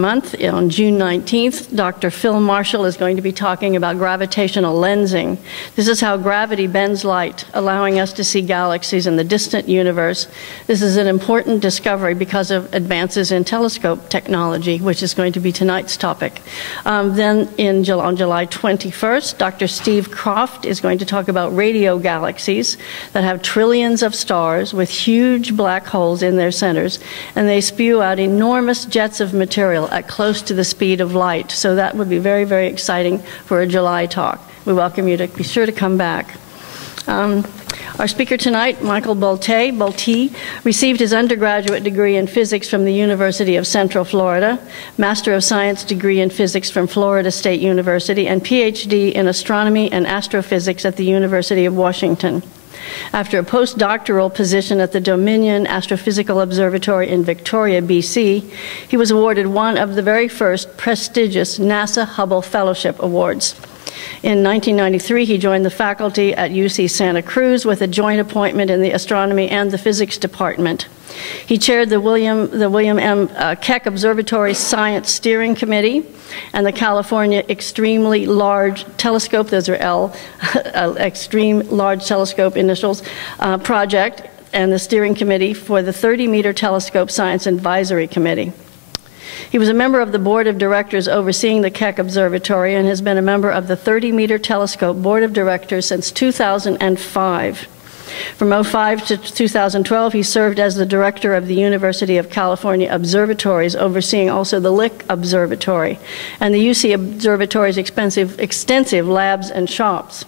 month. On June 19th, Dr. Phil Marshall is going to be talking about gravitational lensing. This is how gravity bends light, allowing us to see galaxies in the distant universe. This is an important discovery because of advances in telescope technology, which is going to be tonight's topic. Then on July 21st, Dr. Steve Croft is going to talk about radio galaxies that have trillions of stars with huge black holes in their centers, and they spew out enormous jets of material at close to the speed of light. So that would be very, very exciting for a July talk. We welcome you to be sure to come back. Our speaker tonight, Michael Bolte, received his undergraduate degree in physics from the University of Central Florida, Master of Science degree in physics from Florida State University, and PhD in astronomy and astrophysics at the University of Washington. After a postdoctoral position at the Dominion Astrophysical Observatory in Victoria, BC, he was awarded one of the very first prestigious NASA Hubble Fellowship Awards. In 1993, he joined the faculty at UC Santa Cruz with a joint appointment in the astronomy and the physics department. He chaired the William M. Keck Observatory Science Steering Committee and the California Extremely Large Telescope, those are L, Extreme Large Telescope initials, project, and the steering committee for the 30-meter Telescope Science Advisory Committee. He was a member of the board of directors overseeing the Keck Observatory and has been a member of the 30-meter Telescope Board of Directors since 2005. From 2005 to 2012, he served as the director of the University of California Observatories, overseeing also the Lick Observatory and the UC Observatory's extensive labs and shops.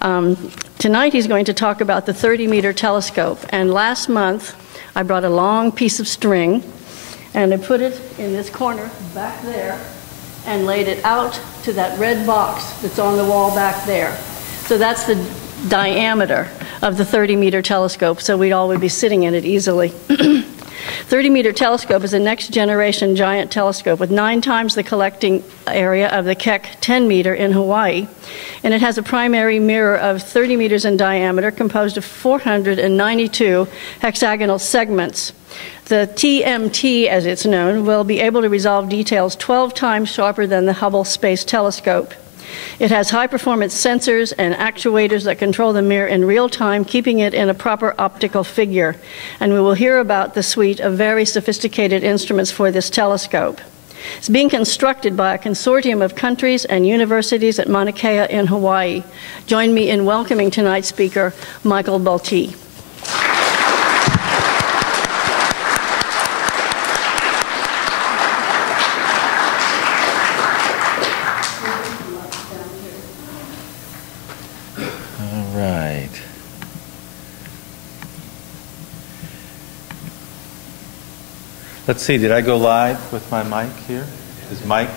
Tonight he's going to talk about the 30-meter telescope. And last month, I brought a long piece of string, and I put it in this corner back there and laid it out to that red box that's on the wall back there. So that's the diameter of the 30-meter telescope, so we'd all be sitting in it easily. 30-meter telescope is a next-generation giant telescope with 9 times the collecting area of the Keck 10-meter in Hawaii, and it has a primary mirror of 30 meters in diameter composed of 492 hexagonal segments. The TMT, as it's known, will be able to resolve details 12 times sharper than the Hubble Space Telescope. It has high-performance sensors and actuators that control the mirror in real time, keeping it in a proper optical figure. And we will hear about the suite of very sophisticated instruments for this telescope. It's being constructed by a consortium of countries and universities at Mauna Kea in Hawaii. Join me in welcoming tonight's speaker, Michael Bolte. Let's see, did I go live with my mic here? Is mic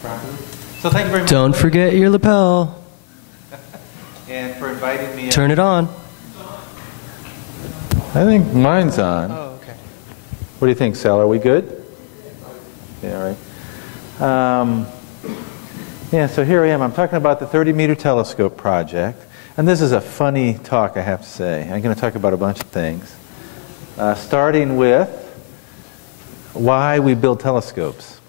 properly? So thank you very much. Don't forget your lapel. And for inviting me. Turn it on. I think mine's on. Oh, okay. What do you think, Sal? Are we good? Yeah, all right. Yeah, so here I am. I'm talking about the 30-meter telescope project. And this is a funny talk, I have to say. I'm going to talk about a bunch of things. Starting with why we build telescopes.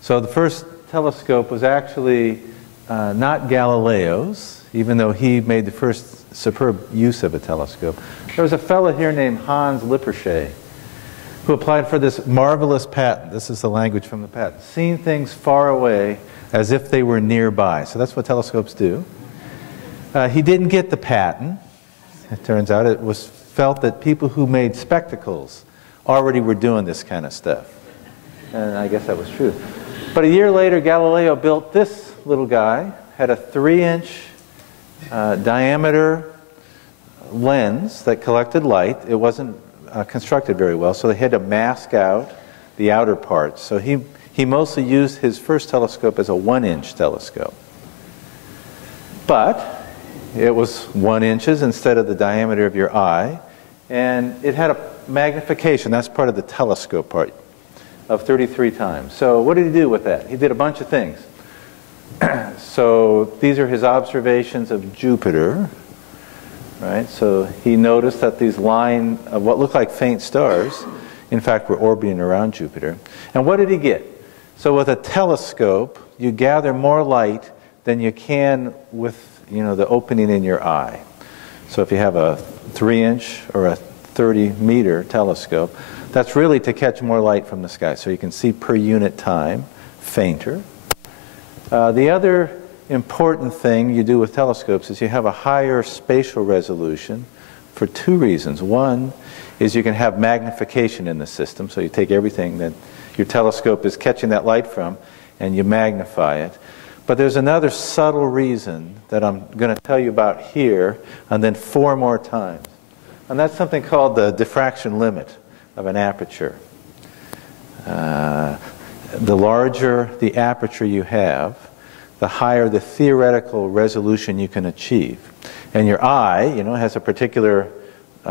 So the first telescope was actually not Galileo's, even though he made the first superb use of a telescope. There was a fellow here named Hans Lippershey who applied for this marvelous patent. This is the language from the patent. Seeing things far away as if they were nearby. So that's what telescopes do. He didn't get the patent. It turns out it was felt that people who made spectacles already were doing this kind of stuff. And I guess that was true. But a year later, Galileo built this little guy, had a 3-inch diameter lens that collected light. It wasn't constructed very well, so they had to mask out the outer parts. So he mostly used his first telescope as a 1-inch telescope. But it was 1 inch instead of the diameter of your eye, and it had a magnification, that's part of the telescope part, of 33 times. So what did he do with that? He did a bunch of things. So these are his observations of Jupiter, right? So he noticed that these line of what looked like faint stars, in fact, were orbiting around Jupiter. And what did he get? So with a telescope, you gather more light than you can with, the opening in your eye. So if you have a 3-inch or a 30-meter telescope, that's really to catch more light from the sky. So you can see per unit time fainter. The other important thing you do with telescopes is you have a higher spatial resolution for 2 reasons. One is you can have magnification in the system, so you take everything that your telescope is catching that light from and you magnify it. But there's another subtle reason that I'm going to tell you about here and then 4 more times. And that's something called the diffraction limit of an aperture. The larger the aperture you have, the higher the theoretical resolution you can achieve. And your eye, has a particular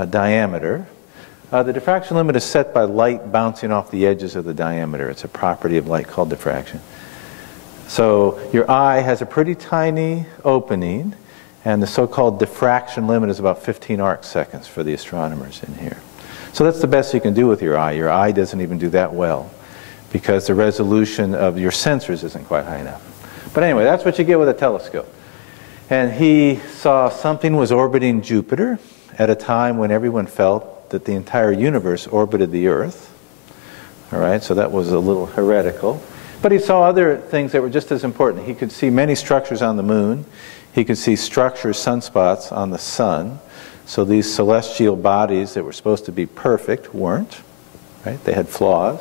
diameter. The diffraction limit is set by light bouncing off the edges of the diameter. It's a property of light called diffraction. So your eye has a pretty tiny opening, and the so-called diffraction limit is about 15 arc seconds for the astronomers in here. So that's the best you can do with your eye. Your eye doesn't even do that well because the resolution of your sensors isn't quite high enough. But anyway, that's what you get with a telescope. And he saw something was orbiting Jupiter at a time when everyone felt that the entire universe orbited the Earth. All right, so that was a little heretical. But he saw other things that were just as important. He could see many structures on the moon. He could see structures, sunspots on the sun. So these celestial bodies that were supposed to be perfect weren't. Right? They had flaws.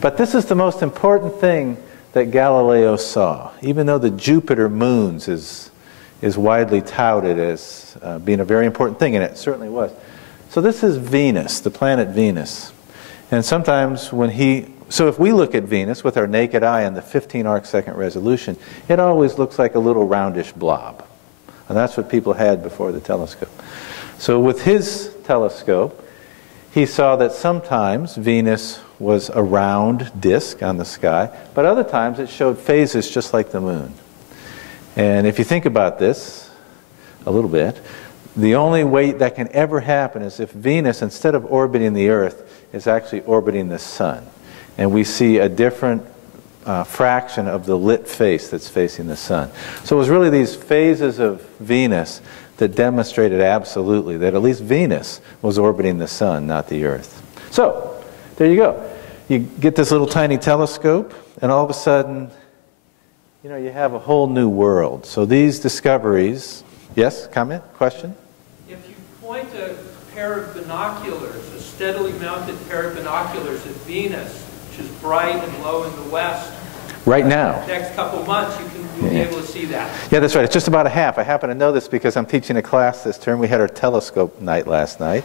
But this is the most important thing that Galileo saw. Even though the Jupiter moons is widely touted as being a very important thing, and it certainly was. So this is Venus, the planet Venus. And sometimes so if we look at Venus with our naked eye on the 15 arc second resolution, it always looks like a little roundish blob. And that's what people had before the telescope. So with his telescope, he saw that sometimes Venus was a round disk on the sky, but other times it showed phases just like the moon. And if you think about this a little bit, the only way that can ever happen is if Venus, instead of orbiting the Earth, is actually orbiting the sun. And we see a different fraction of the lit face that's facing the sun. So it was really these phases of Venus that demonstrated absolutely that at least Venus was orbiting the sun, not the Earth. So, there you go. You get this little tiny telescope, and all of a sudden, you have a whole new world. So these discoveries, yes, comment, question? If you point a pair of binoculars, a steadily mounted pair of binoculars at Venus, which is bright and low in the west, right now, next couple of months you'll be able to see that. Yeah, that's right. It's just about a half. I happen to know this because I'm teaching a class this term. We had our telescope night last night.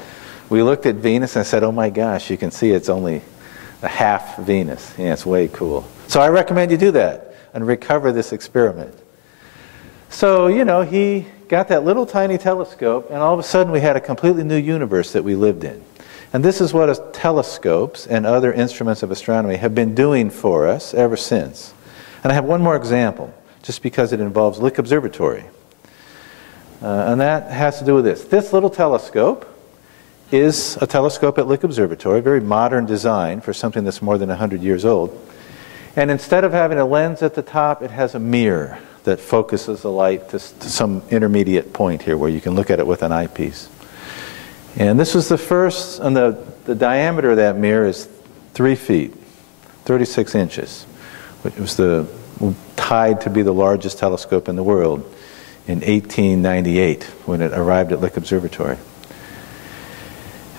We looked at Venus and I said, oh my gosh, you can see it's only a half Venus. Yeah, it's way cool. So I recommend you do that and recover this experiment. So, he got that little tiny telescope, and all of a sudden we had a completely new universe that we lived in. And this is what telescopes and other instruments of astronomy have been doing for us ever since. And I have one more example, just because it involves Lick Observatory. And that has to do with this. This little telescope is a telescope at Lick Observatory, a very modern design for something that's more than 100 years old. And instead of having a lens at the top, it has a mirror that focuses the light to some intermediate point here where you can look at it with an eyepiece. And this was the first, and the diameter of that mirror is 3 feet, 36 inches. It was tied to be the largest telescope in the world in 1898 when it arrived at Lick Observatory.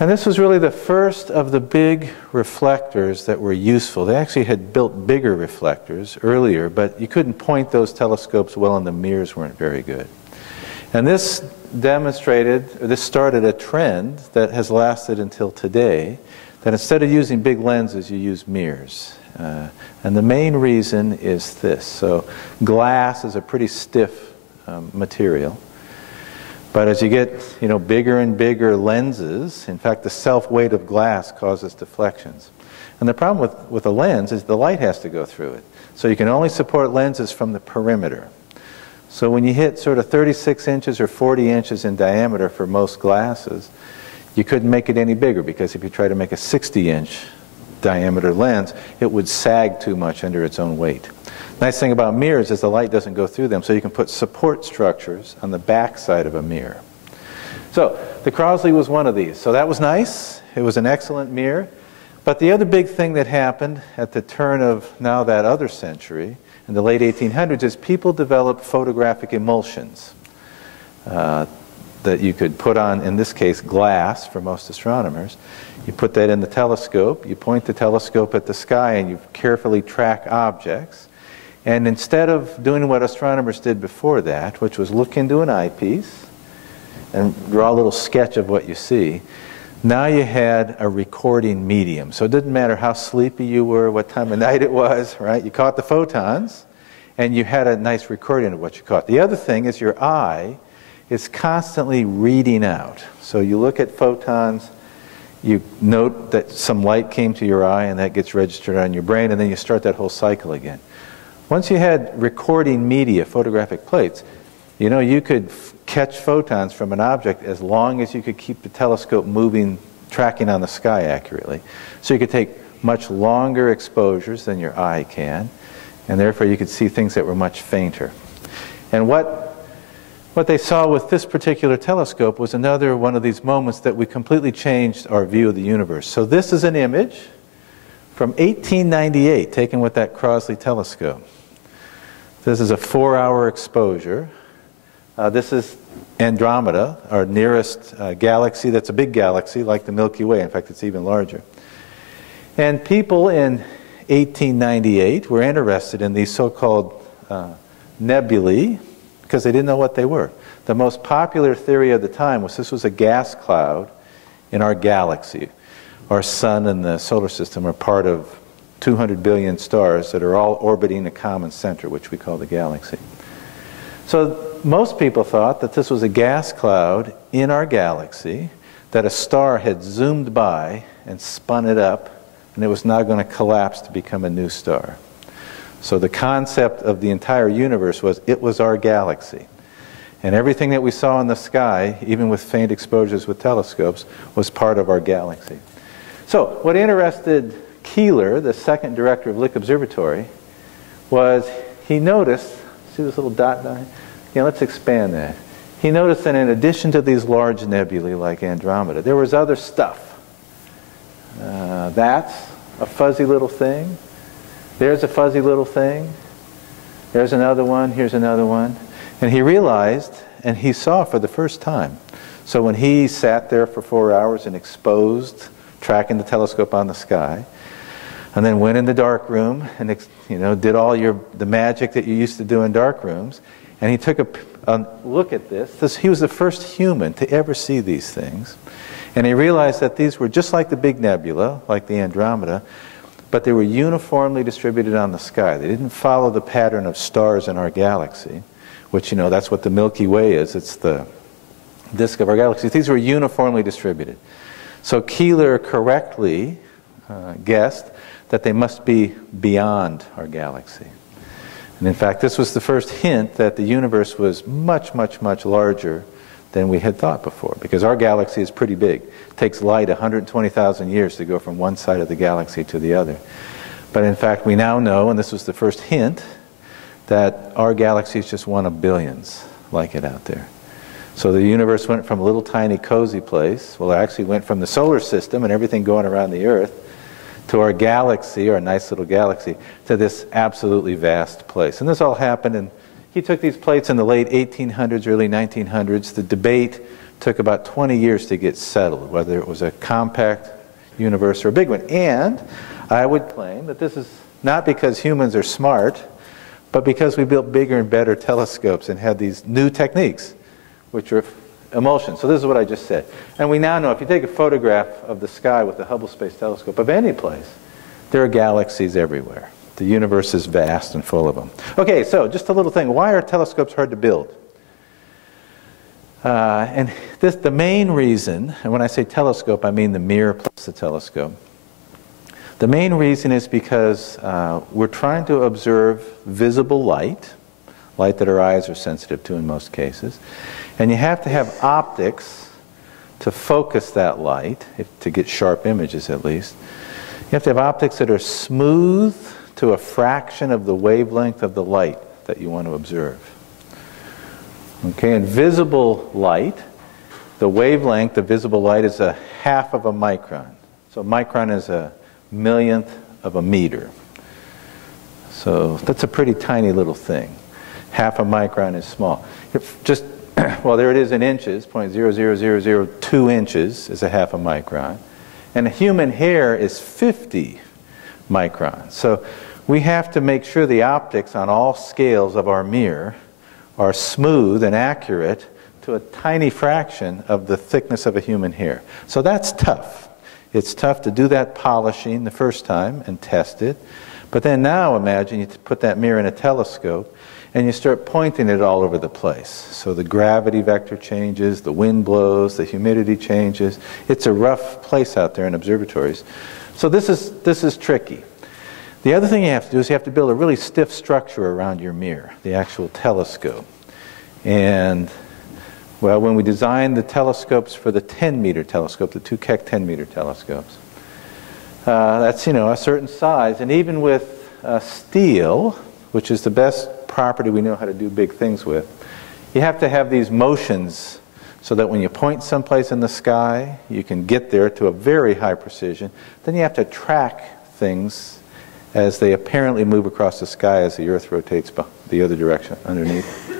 And this was really the first of the big reflectors that were useful. They actually had built bigger reflectors earlier, but you couldn't point those telescopes well and the mirrors weren't very good. And this started a trend that has lasted until today, that instead of using big lenses, you use mirrors. And the main reason is this. So glass is a pretty stiff material. But as you get bigger and bigger lenses, in fact the self-weight of glass causes deflections. And the problem with a lens is the light has to go through it. So you can only support lenses from the perimeter. So when you hit sort of 36 inches or 40 inches in diameter for most glasses, you couldn't make it any bigger, because if you try to make a 60-inch diameter lens, it would sag too much under its own weight. Nice thing about mirrors is the light doesn't go through them, so you can put support structures on the back side of a mirror. So the Crosley was one of these. So that was nice. It was an excellent mirror. But the other big thing that happened at the turn of now that other century, in the late 1800s, is people developed photographic emulsions that you could put on, in this case, glass for most astronomers. You put that in the telescope, you point the telescope at the sky, and you carefully track objects. And instead of doing what astronomers did before that, which was look into an eyepiece and draw a little sketch of what you see, now you had a recording medium. So it didn't matter how sleepy you were, what time of night it was, right? You caught the photons, and you had a nice recording of what you caught. The other thing is your eye is constantly reading out. So you look at photons, you note that some light came to your eye, and that gets registered on your brain, and then you start that whole cycle again. Once you had recording media, photographic plates, you know, you could catch photons from an object as long as you could keep the telescope moving, tracking on the sky accurately. So you could take much longer exposures than your eye can, and therefore you could see things that were much fainter. And what they saw with this particular telescope was another one of these moments that we completely changed our view of the universe. So this is an image from 1898 taken with that Crosley telescope. This is a 4-hour exposure. This is Andromeda, our nearest galaxy. That's a big galaxy like the Milky Way. In fact, it's even larger. And people in 1898 were interested in these so-called nebulae because they didn't know what they were. The most popular theory of the time was this was a gas cloud in our galaxy. Our sun and the solar system are part of 200 billion stars that are all orbiting a common center, which we call the galaxy. So most people thought that this was a gas cloud in our galaxy, that a star had zoomed by and spun it up, and it was now going to collapse to become a new star. So the concept of the entire universe was it was our galaxy. And everything that we saw in the sky, even with faint exposures with telescopes, was part of our galaxy. So what interested Keeler, the second director of Lick Observatory, was he noticed, see this little dot down here? Yeah, let's expand that. He noticed that in addition to these large nebulae like Andromeda, there was other stuff. That's a fuzzy little thing. There's a fuzzy little thing. There's another one. Here's another one. And he realized, and he saw for the first time. So when he sat there for 4 hours and exposed, tracking the telescope on the sky, and then went in the dark room and did all the magic that you used to do in dark rooms, and he took a look at this. He was the first human to ever see these things, and he realized that these were just like the big nebula, like the Andromeda, but they were uniformly distributed on the sky. They didn't follow the pattern of stars in our galaxy, which, that's what the Milky Way is. It's the disk of our galaxy. These were uniformly distributed. So Keeler correctly guessed that they must be beyond our galaxy. And in fact, this was the first hint that the universe was much, much, much larger than we had thought before, because our galaxy is pretty big. It takes light 120,000 years to go from one side of the galaxy to the other. But in fact, we now know, and this was the first hint, that our galaxy is just one of billions like it out there. So the universe went from a little tiny cozy place, well, it actually went from the solar system and everything going around the Earth, to our galaxy, our nice little galaxy, to this absolutely vast place. And this all happened, and he took these plates in the late 1800s, early 1900s. The debate took about 20 years to get settled, whether it was a compact universe or a big one. And I would claim that this is not because humans are smart, but because we built bigger and better telescopes and had these new techniques, which are emulsion. So this is what I just said. And we now know if you take a photograph of the sky with the Hubble Space Telescope of any place, there are galaxies everywhere. The universe is vast and full of them. Okay, so just a little thing. Why are telescopes hard to build? And the main reason, and when I say telescope, I mean the mirror plus the telescope. The main reason is because we're trying to observe visible light that our eyes are sensitive to in most cases. And you have to have optics to focus that light, to get sharp images at least. You have to have optics that are smooth to a fraction of the wavelength of the light that you want to observe. Okay, in visible light, the wavelength of visible light is a half of a micron. So a micron is a millionth of a meter. So that's a pretty tiny little thing. Half a micron is small. Just, well, there it is in inches, 0.00002 inches is a half a micron. And a human hair is 50 microns. So we have to make sure the optics on all scales of our mirror are smooth and accurate to a tiny fraction of the thickness of a human hair. So that's tough. It's tough to do that polishing the first time and test it. But then now imagine you put that mirror in a telescope and you start pointing it all over the place. So the gravity vector changes, the wind blows, the humidity changes. It's a rough place out there in observatories. So this is tricky. The other thing you have to do is you have to build a really stiff structure around your mirror, the actual telescope. And well, when we designed the telescopes for the 10-meter telescope, the two Keck 10-meter telescopes, that's, you know, a certain size. And even with steel, which is the best property we know how to do big things with, you have to have these motions so that when you point someplace in the sky, you can get there to a very high precision. Then you have to track things as they apparently move across the sky as the Earth rotates the other direction underneath.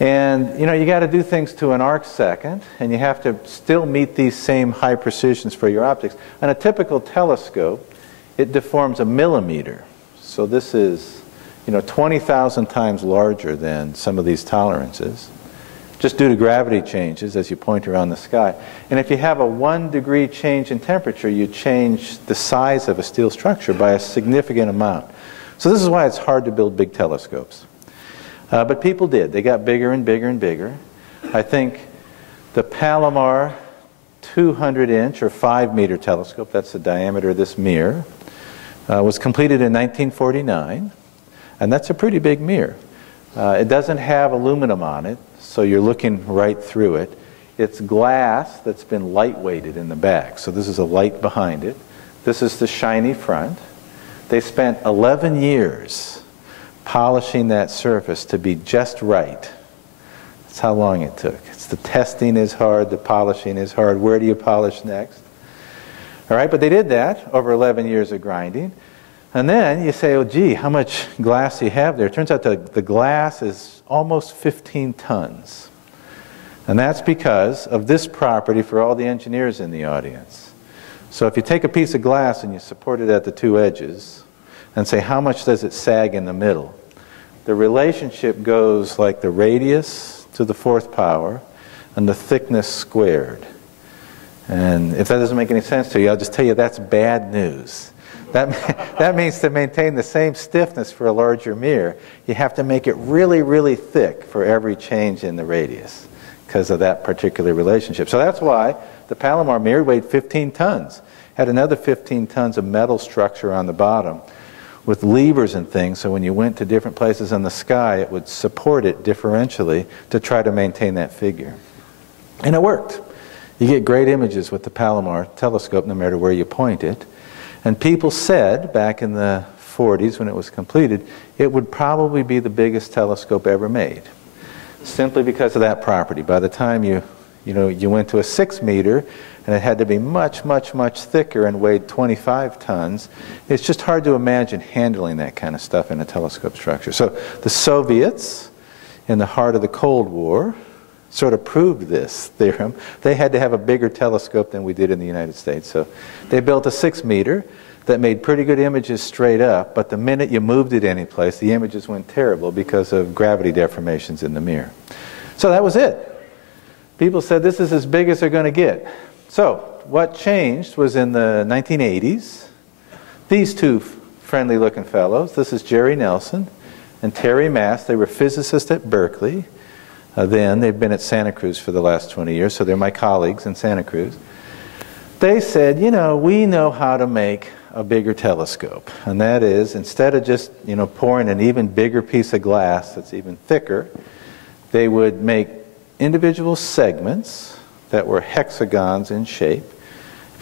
And, you know, you got to do things to an arc second, and you have to still meet these same high precisions for your optics. On a typical telescope, it deforms a millimeter. So this is, you know, 20,000 times larger than some of these tolerances, just due to gravity changes as you point around the sky. And if you have a 1 degree change in temperature, you change the size of a steel structure by a significant amount. So this is why it's hard to build big telescopes. But people did. They got bigger and bigger and bigger. I think the Palomar 200-inch or 5-meter telescope, that's the diameter of this mirror, was completed in 1949. And that's a pretty big mirror. It doesn't have aluminum on it, so you're looking right through it. It's glass that's been light-weighted in the back. So this is a light behind it. This is the shiny front. They spent 11 years polishing that surface to be just right. That's how long it took. The testing is hard, the polishing is hard. Where do you polish next? All right, but they did that over 11 years of grinding. And then you say, oh, gee, how much glass do you have there? It turns out the glass is almost 15 tons. And that's because of this property for all the engineers in the audience. So if you take a piece of glass and you support it at the two edges and say, how much does it sag in the middle? The relationship goes like the radius to the 4th power and the thickness squared. And if that doesn't make any sense to you, I'll just tell you that's bad news. That means to maintain the same stiffness for a larger mirror, you have to make it really, really thick for every change in the radius because of that particular relationship. So that's why the Palomar mirror weighed 15 tons, had another 15 tons of metal structure on the bottom with levers and things, so when you went to different places in the sky, it would support it differentially to try to maintain that figure. And it worked. You get great images with the Palomar telescope no matter where you point it. And people said back in the 40s when it was completed, it would probably be the biggest telescope ever made, simply because of that property. By the time you went to a 6-meter, and it had to be much, much, much thicker and weighed 25 tons, it's just hard to imagine handling that kind of stuff in a telescope structure. So the Soviets, in the heart of the Cold War, sort of proved this theorem. They had to have a bigger telescope than we did in the United States. So they built a 6-meter that made pretty good images straight up, but the minute you moved it anyplace, the images went terrible because of gravity deformations in the mirror. So that was it. People said this is as big as they're going to get. So what changed was in the 1980s, these two friendly-looking fellows, this is Jerry Nelson and Terry Mass, they were physicists at Berkeley. Then they've been at Santa Cruz for the last 20 years, so they're my colleagues in Santa Cruz. They said, you know, we know how to make a bigger telescope. And that is, instead of just, you know, pouring an even bigger piece of glass that's even thicker, they would make individual segments that were hexagons in shape.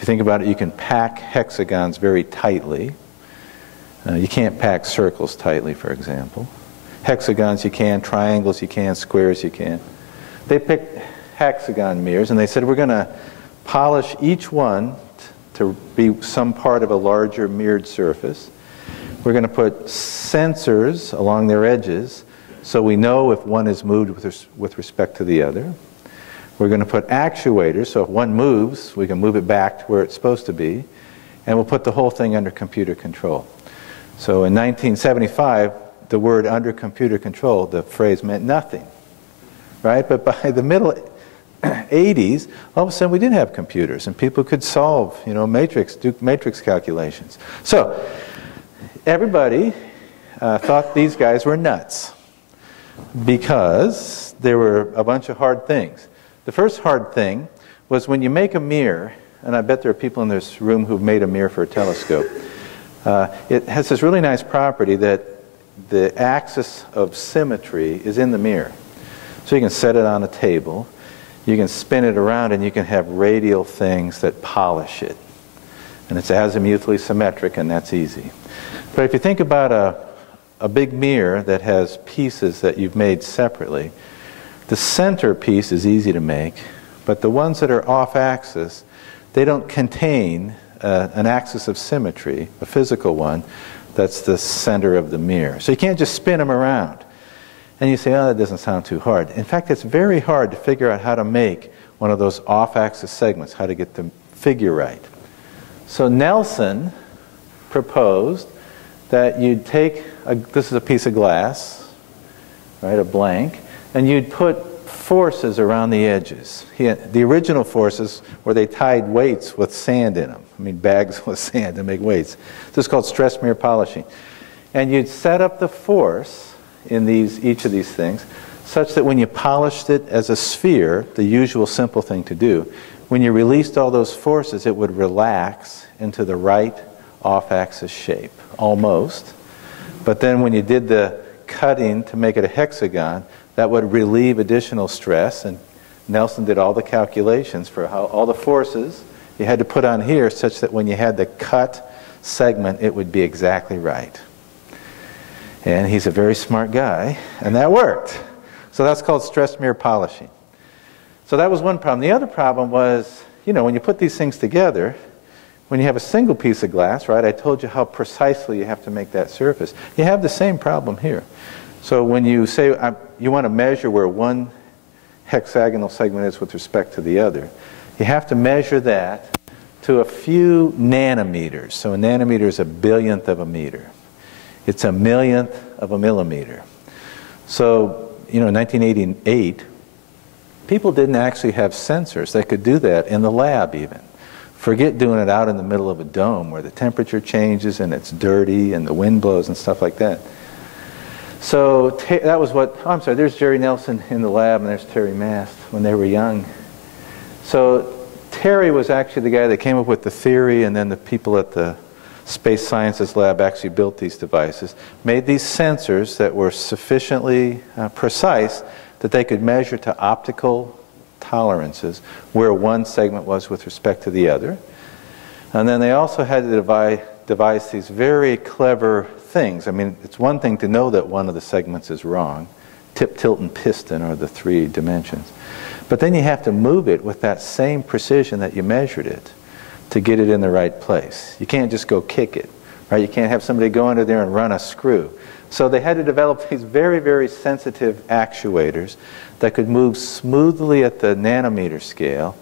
If you think about it, you can pack hexagons very tightly. You can't pack circles tightly, for example. Hexagons you can, triangles you can, squares you can. They picked hexagon mirrors, and they said, we're going to polish each one to be some part of a larger mirrored surface. We're going to put sensors along their edges so we know if one is moved with respect to the other. We're going to put actuators, so if one moves, we can move it back to where it's supposed to be. And we'll put the whole thing under computer control. So in 1975, the word under computer control, the phrase meant nothing, right? But by the middle 80s, all of a sudden we did have computers, and people could solve, do matrix calculations. So everybody thought these guys were nuts because there were a bunch of hard things. The first hard thing was when you make a mirror, and I bet there are people in this room who've made a mirror for a telescope. It has this really nice property that the axis of symmetry is in the mirror. So you can set it on a table, you can spin it around, and you can have radial things that polish it. And it's azimuthally symmetric, and that's easy. But if you think about a big mirror that has pieces that you've made separately, the center piece is easy to make, but the ones that are off-axis, they don't contain an axis of symmetry, a physical one, that's the center of the mirror. So you can't just spin them around. And you say, oh, that doesn't sound too hard. In fact, it's very hard to figure out how to make one of those off-axis segments, how to get the figure right. So Nelson proposed that you'd take, this is a piece of glass, right, a blank, and you'd put forces around the edges. The original forces were they tied weights with sand in them. I mean, bags with sand to make weights. This is called stress mirror polishing. And you'd set up the force in each of these things such that when you polished it as a sphere, the usual simple thing to do, when you released all those forces, it would relax into the right off-axis shape, almost. But then when you did the cutting to make it a hexagon, that would relieve additional stress, and Nelson did all the calculations for how all the forces you had to put on here such that when you had the cut segment, it would be exactly right. And he's a very smart guy, and that worked. So that's called stress mirror polishing. So that was one problem. The other problem was, when you put these things together, when you have a single piece of glass, right, I told you how precisely you have to make that surface. You have the same problem here. So when you say you want to measure where one hexagonal segment is with respect to the other, you have to measure that to a few nanometers. So a nanometer is a billionth of a meter. It's a millionth of a millimeter. So, in 1988, people didn't actually have sensors that could do that in the lab even. Forget doing it out in the middle of a dome where the temperature changes and it's dirty and the wind blows and stuff like that. So that was I'm sorry, there's Jerry Nelson in the lab and there's Terry Mast when they were young. So Terry was actually the guy that came up with the theory, and then the people at the Space Sciences Lab actually built these devices, made these sensors that were sufficiently precise that they could measure to optical tolerances where one segment was with respect to the other. And then they also had to devise these very clever things. I mean, it's one thing to know that one of the segments is wrong. Tip, tilt, and piston are the three dimensions. But then you have to move it with that same precision that you measured it to get it in the right place. You can't just go kick it, right? You can't have somebody go under there and run a screw. So they had to develop these very, very sensitive actuators that could move smoothly at the nanometer scale,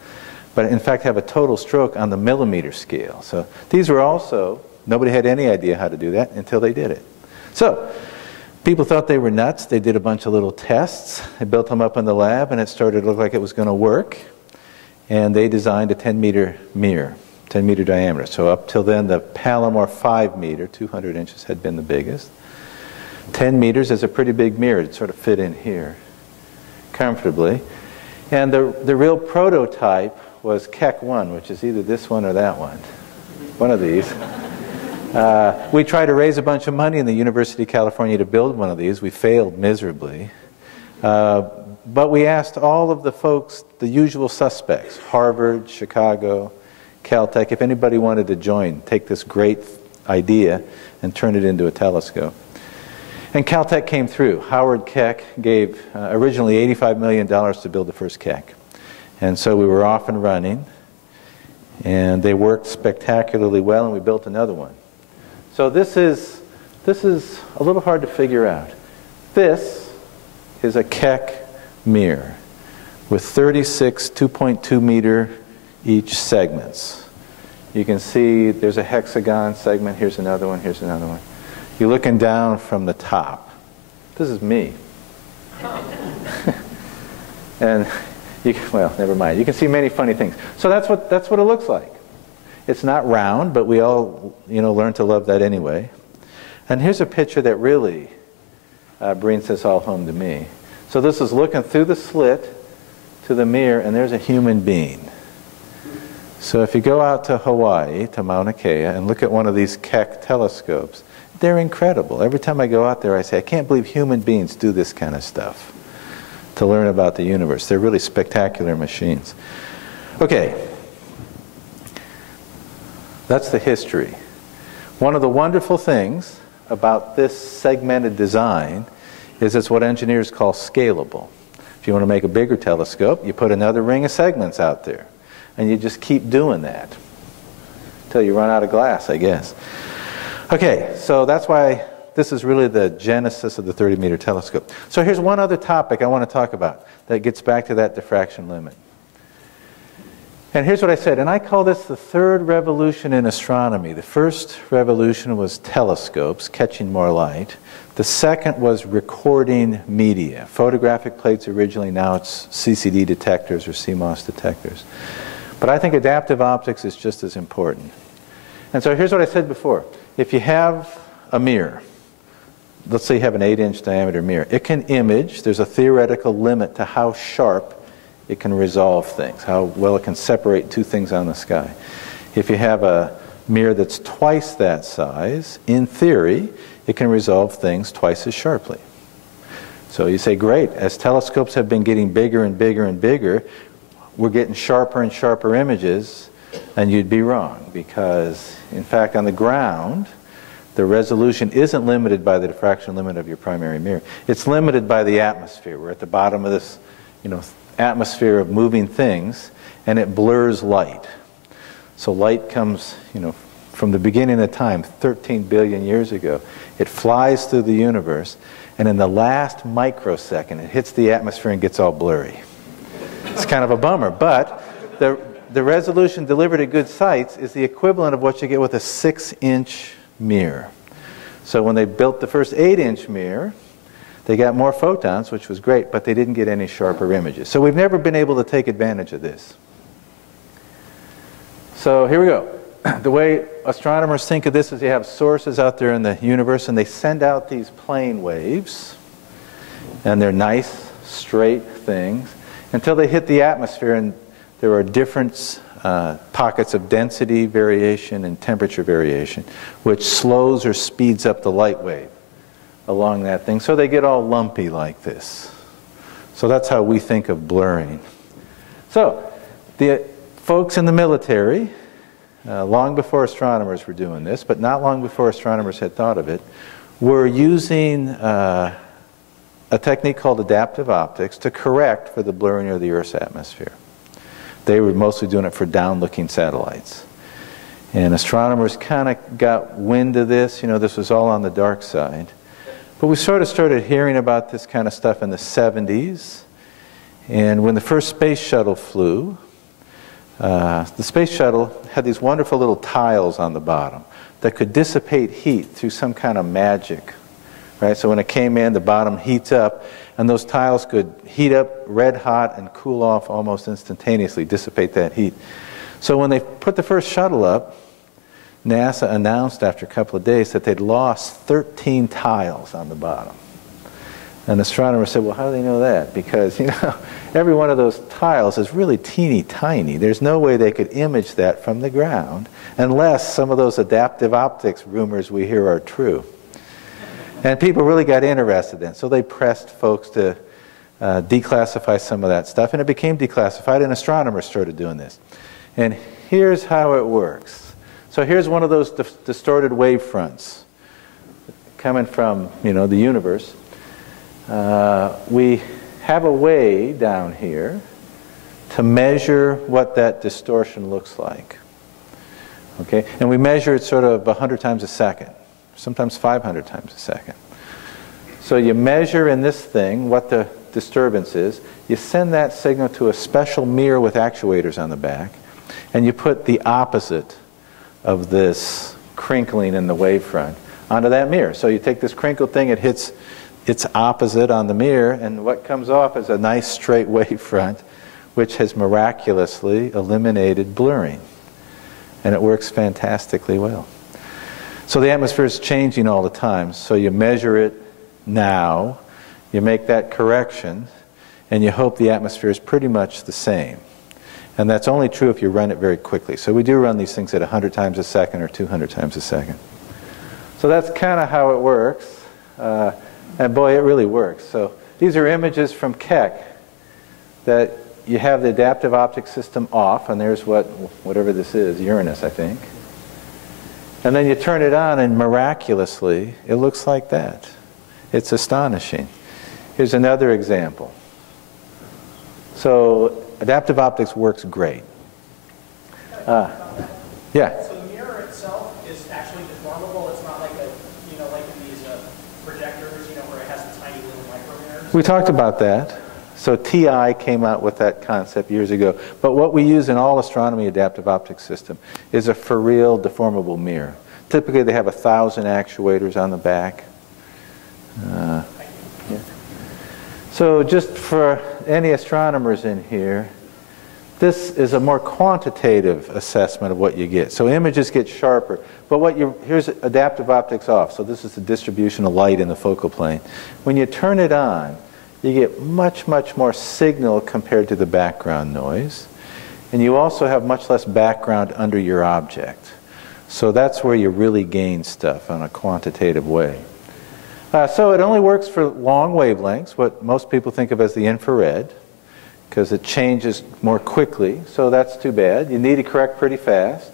but in fact have a total stroke on the millimeter scale. So these were also, nobody had any idea how to do that until they did it. So people thought they were nuts. They did a bunch of little tests. They built them up in the lab, and it started to look like it was going to work. And they designed a 10-meter mirror, 10-meter diameter. So up till then, the Palomar 5-meter, 200 inches, had been the biggest. 10 meters is a pretty big mirror. It sort of fit in here comfortably. And the real prototype was Keck 1, which is either this one or that one of these. We tried to raise a bunch of money in the University of California to build one of these. We failed miserably. But we asked all of the folks, the usual suspects, Harvard, Chicago, Caltech, if anybody wanted to join, take this great idea and turn it into a telescope. And Caltech came through. Howard Keck gave originally $85 million to build the first Keck. And so we were off and running, and they worked spectacularly well, and we built another one. So this is a little hard to figure out. This is a Keck mirror with 36 2.2 meter each segments. You can see there's a hexagon segment. Here's another one. Here's another one. You're looking down from the top. This is me. And well, never mind. You can see many funny things. So that's what it looks like. It's not round, but we all learn to love that anyway. And here's a picture that really brings this all home to me. So this is looking through the slit to the mirror, and there's a human being. So if you go out to Hawaii, to Mauna Kea, and look at one of these Keck telescopes, they're incredible. Every time I go out there, I say, I can't believe human beings do this kind of stuff to learn about the universe. They're really spectacular machines. Okay, that's the history. One of the wonderful things about this segmented design is it's what engineers call scalable. If you want to make a bigger telescope, you put another ring of segments out there. And you just keep doing that until you run out of glass, I guess. Okay, so that's why this is really the genesis of the 30-meter telescope. So here's one other topic I want to talk about that gets back to that diffraction limit. And here's what I said, and I call this the third revolution in astronomy. The first revolution was telescopes, catching more light. The second was recording media. Photographic plates originally, now it's CCD detectors or CMOS detectors. But I think adaptive optics is just as important. And so here's what I said before. If you have a mirror, let's say you have an 8-inch diameter mirror, it can image. There's a theoretical limit to how sharp it can resolve things, how well it can separate two things on the sky. If you have a mirror that's twice that size, in theory, it can resolve things twice as sharply. So you say, great, as telescopes have been getting bigger and bigger and bigger, we're getting sharper and sharper images, and you'd be wrong, because in fact on the ground the resolution isn't limited by the diffraction limit of your primary mirror. It's limited by the atmosphere. We're at the bottom of this atmosphere of moving things, and it blurs light. So light comes from the beginning of time, 13 billion years ago. It flies through the universe, and in the last microsecond it hits the atmosphere and gets all blurry. It's kind of a bummer, but the resolution delivered at good sites is the equivalent of what you get with a 6-inch mirror. So when they built the first 8-inch mirror, they got more photons, which was great, but they didn't get any sharper images. So we've never been able to take advantage of this. So here we go. The way astronomers think of this is you have sources out there in the universe, and they send out these plane waves, and they're nice, straight things, until they hit the atmosphere, and there are different pockets of density variation and temperature variation, which slows or speeds up the light wave along that thing. So they get all lumpy like this. So that's how we think of blurring. So the folks in the military, long before astronomers were doing this, but not long before astronomers had thought of it, were using a technique called adaptive optics to correct for the blurring of the Earth's atmosphere. They were mostly doing it for down-looking satellites. And astronomers kind of got wind of this. This was all on the dark side. But we sort of started hearing about this kind of stuff in the 70s. And when the first space shuttle flew, the space shuttle had these wonderful little tiles on the bottom that could dissipate heat through some kind of magic. Right? So when it came in, the bottom heats up, and those tiles could heat up red hot and cool off almost instantaneously, dissipate that heat. So when they put the first shuttle up, NASA announced after a couple of days that they'd lost 13 tiles on the bottom. And astronomers said, well, how do they know that? Because, every one of those tiles is really teeny tiny. There's no way they could image that from the ground unless some of those adaptive optics rumors we hear are true. And people really got interested in it. So they pressed folks to declassify some of that stuff, and it became declassified, and astronomers started doing this. And here's how it works. So here's one of those distorted wave fronts coming from, the universe. We have a way down here to measure what that distortion looks like. Okay? And we measure it sort of 100 times a second, sometimes 500 times a second. So you measure in this thing what the disturbance is. You send that signal to a special mirror with actuators on the back, and you put the opposite of this crinkling in the wavefront onto that mirror. So you take this crinkled thing, it hits its opposite on the mirror, and what comes off is a nice straight wavefront, which has miraculously eliminated blurring. And it works fantastically well. So the atmosphere is changing all the time. So you measure it now, you make that correction, and you hope the atmosphere is pretty much the same. And that's only true if you run it very quickly. So we do run these things at 100 times a second or 200 times a second. So that's kind of how it works. And boy, it really works. So these are images from Keck that you have the adaptive optics system off, and there's whatever this is, Uranus, I think. And then you turn it on, and miraculously, it looks like that. It's astonishing. Here's another example. So adaptive optics works great. Yeah. So the mirror itself is actually deformable. It's not like like in these projectors, where it has the tiny little micro mirrors. We talked about that. So TI came out with that concept years ago. But what we use in all astronomy adaptive optics system is a for real deformable mirror. Typically they have 1,000 actuators on the back. Yeah. So just for any astronomers in here, this is a more quantitative assessment of what you get. So images get sharper. But here's adaptive optics off. So this is the distribution of light in the focal plane. When you turn it on, you get much, much more signal compared to the background noise. And you also have much less background under your object. So that's where you really gain stuff in a quantitative way. So it only works for long wavelengths, what most people think of as the infrared, because it changes more quickly. So that's too bad. You need to correct pretty fast.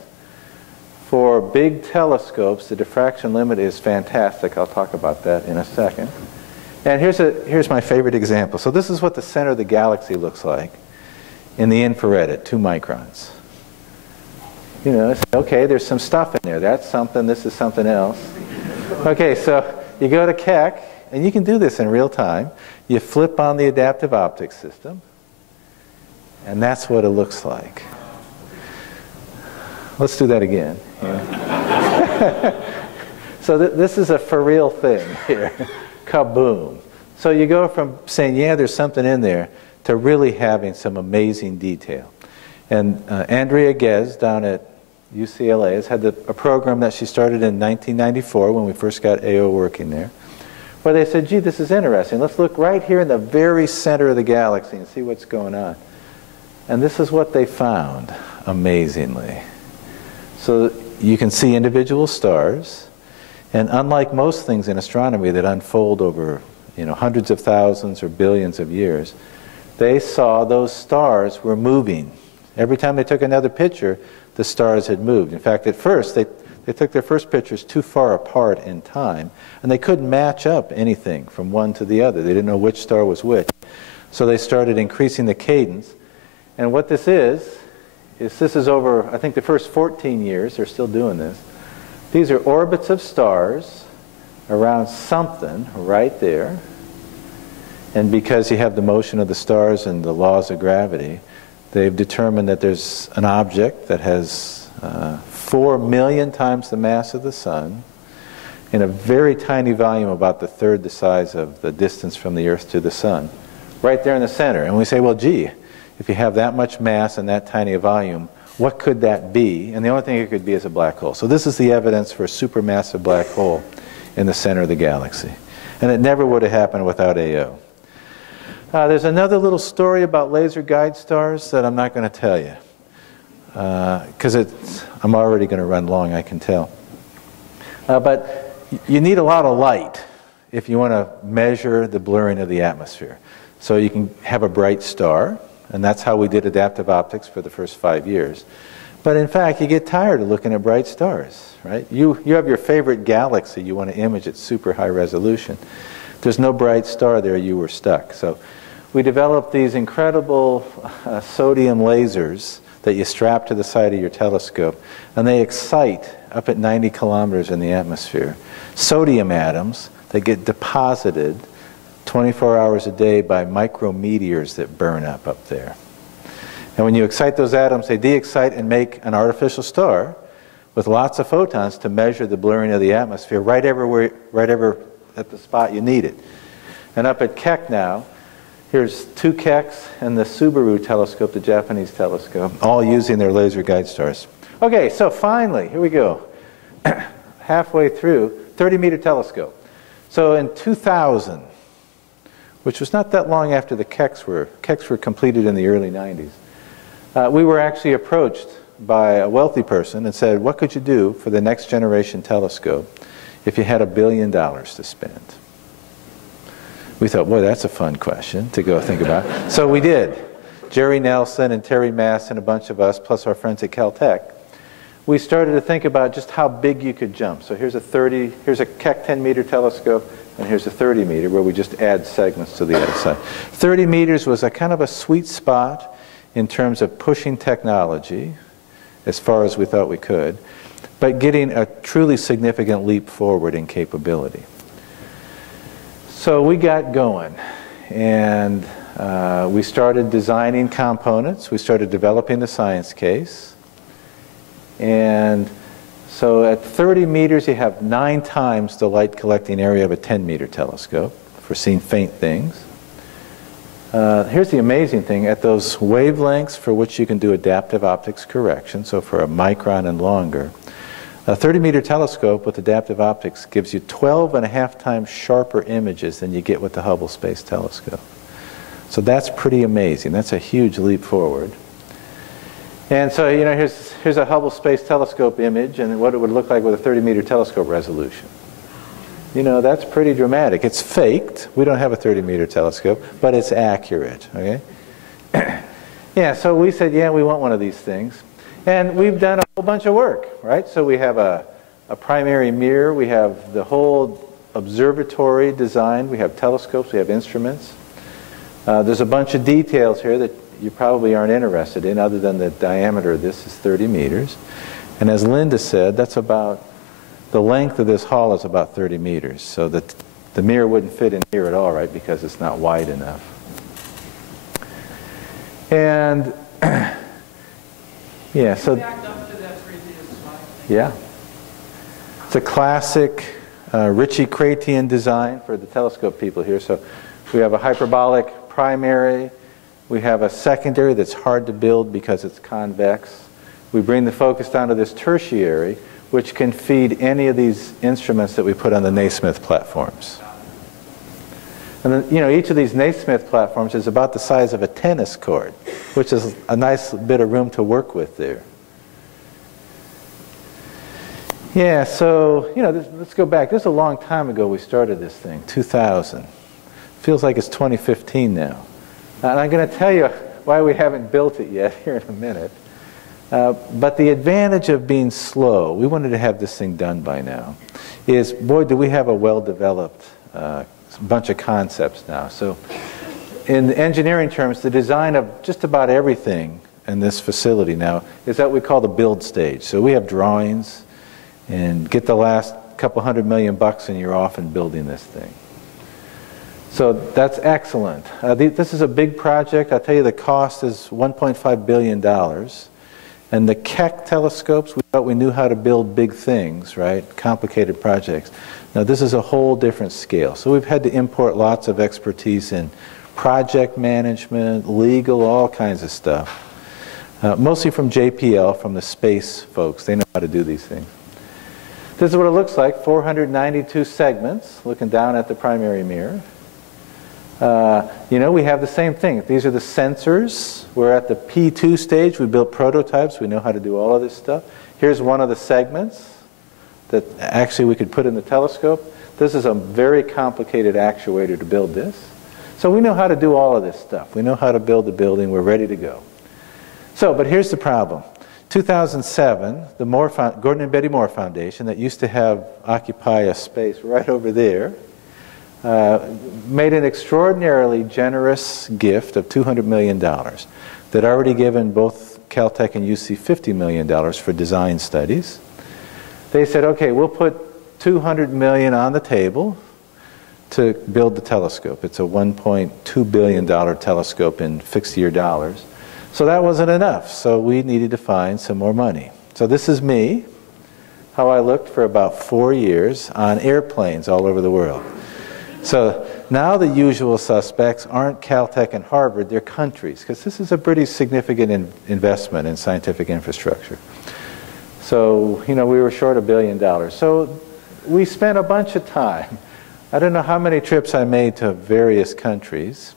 For big telescopes, the diffraction limit is fantastic. I'll talk about that in a second. And here's my favorite example. So this is what the center of the galaxy looks like in the infrared at 2 microns. Okay, there's some stuff in there. That's something, this is something else. Okay, so you go to Keck, and you can do this in real time. You flip on the adaptive optics system, and that's what it looks like. Let's do that again. So this is a for real thing here. Kaboom. So you go from saying, yeah, there's something in there, to really having some amazing detail. And Andrea Ghez down at UCLA has had a program that she started in 1994 when we first got AO working there, where they said, gee, this is interesting. Let's look right here in the very center of the galaxy and see what's going on. And this is what they found, amazingly. So you can see individual stars. And unlike most things in astronomy that unfold over hundreds of thousands or billions of years, they saw those stars were moving. Every time they took another picture, the stars had moved. In fact, at first, they took their first pictures too far apart in time, and they couldn't match up anything from one to the other. They didn't know which star was which. So they started increasing the cadence. And what this is this is over, I think, the first 14 years. They're still doing this. These are orbits of stars around something right there. And because you have the motion of the stars and the laws of gravity, they've determined that there's an object that has 4 million times the mass of the sun in a very tiny volume, about the third the size of the distance from the Earth to the sun, right there in the center. And we say, well, gee, if you have that much mass and that tiny a volume, what could that be? And the only thing it could be is a black hole. So this is the evidence for a supermassive black hole in the center of the galaxy. And it never would have happened without AO. There's another little story about laser guide stars that I'm not going to tell you, because I'm already going to run long, I can tell. But you need a lot of light if you want to measure the blurring of the atmosphere. So you can have a bright star, and that's how we did adaptive optics for the first 5 years. But in fact, you get tired of looking at bright stars, right? You have your favorite galaxy you want to image at super high resolution. There's no bright star there, you were stuck. So we developed these incredible sodium lasers that you strap to the side of your telescope, and they excite up at 90 kilometers in the atmosphere sodium atoms that get deposited 24 hours a day by micrometeors that burn up there. And when you excite those atoms, they de-excite and make an artificial star with lots of photons to measure the blurring of the atmosphere right ever at the spot you need it. And up at Keck now, here's 2 Kecks and the Subaru telescope, the Japanese telescope, all using their laser guide stars. Okay, so finally, here we go. Halfway through, 30-meter telescope. So in 2000, which was not that long after the Kecks were completed in the early 90s, we were actually approached by a wealthy person and said, what could you do for the next generation telescope if you had $1 billion to spend? We thought, boy, that's a fun question to go think about. So we did. Jerry Nelson and Terry Mass and a bunch of us, plus our friends at Caltech, we started to think about just how big you could jump. So here's a Keck 10-meter telescope, and here's a 30-meter where we just add segments to the other side. 30 meters was a kind of a sweet spot in terms of pushing technology as far as we thought we could, but getting a truly significant leap forward in capability. So we got going, and we started designing components. We started developing the science case. And so at 30 meters, you have 9 times the light collecting area of a 10-meter telescope for seeing faint things. Here's the amazing thing. At those wavelengths for which you can do adaptive optics correction, so for a micron and longer, a 30-meter telescope with adaptive optics gives you 12.5 times sharper images than you get with the Hubble Space Telescope. So that's pretty amazing. That's a huge leap forward. And so, you know, here's a Hubble Space Telescope image and what it would look like with a 30-meter telescope resolution. You know, that's pretty dramatic. It's faked. We don't have a 30-meter telescope, but it's accurate, okay? Yeah, so we said, yeah, we want one of these things. And we've done a whole bunch of work, right? So we have a primary mirror. We have the whole observatory designed. We have telescopes. We have instruments. There's a bunch of details here that you probably aren't interested in other than the diameter of this is 30 meters. And as Linda said, that's about, the length of this hall is about 30 meters. So that the mirror wouldn't fit in here at all, right, because it's not wide enough. And yeah, so Back up to that previous slide. yeah, it's a classic Ritchie-Chrétien design for the telescope people here. So we have a hyperbolic primary. We have a secondary that's hard to build because it's convex. We bring the focus down to this tertiary, which can feed any of these instruments that we put on the Naismith platforms. And then, you know, each of these Naismith platforms is about the size of a tennis court, which is a nice bit of room to work with there. Yeah, so, you know, let's go back. This is a long time ago we started this thing, 2000. Feels like it's 2015 now. And I'm going to tell you why we haven't built it yet here in a minute. But the advantage of being slow, we wanted to have this thing done by now, is, boy, do we have a well-developed bunch of concepts now. So in engineering terms, the design of just about everything in this facility now is what we call the build stage. So we have drawings, and get the last couple $100 million and you're off and building this thing. So that's excellent. This is a big project. I'll tell you the cost is $1.5 billion. And the Keck telescopes, we thought we knew how to build big things, right? Complicated projects. Now this is a whole different scale. So we've had to import lots of expertise in project management, legal, all kinds of stuff. Mostly from JPL, from the space folks. They know how to do these things. This is what it looks like, 492 segments, looking down at the primary mirror. You know, we have the same thing. These are the sensors. We're at the P2 stage. We built prototypes. We know how to do all of this stuff. Here's one of the segments that actually we could put in the telescope. This is a very complicated actuator to build this. So we know how to do all of this stuff. We know how to build the building. We're ready to go. So, but here's the problem. 2007, the Gordon and Betty Moore Foundation, that used to occupy a space right over there, made an extraordinarily generous gift of $200 million. They'd already given both Caltech and UC $50 million for design studies. They said, okay, we'll put $200 million on the table to build the telescope. It's a $1.2 billion telescope in fixed year dollars. So that wasn't enough, so we needed to find some more money. So this is me, how I looked for about 4 years on airplanes all over the world. So now the usual suspects aren't Caltech and Harvard, they're countries, because this is a pretty significant investment in scientific infrastructure. So, you know, we were short $1 billion. So we spent a bunch of time. I don't know how many trips I made to various countries.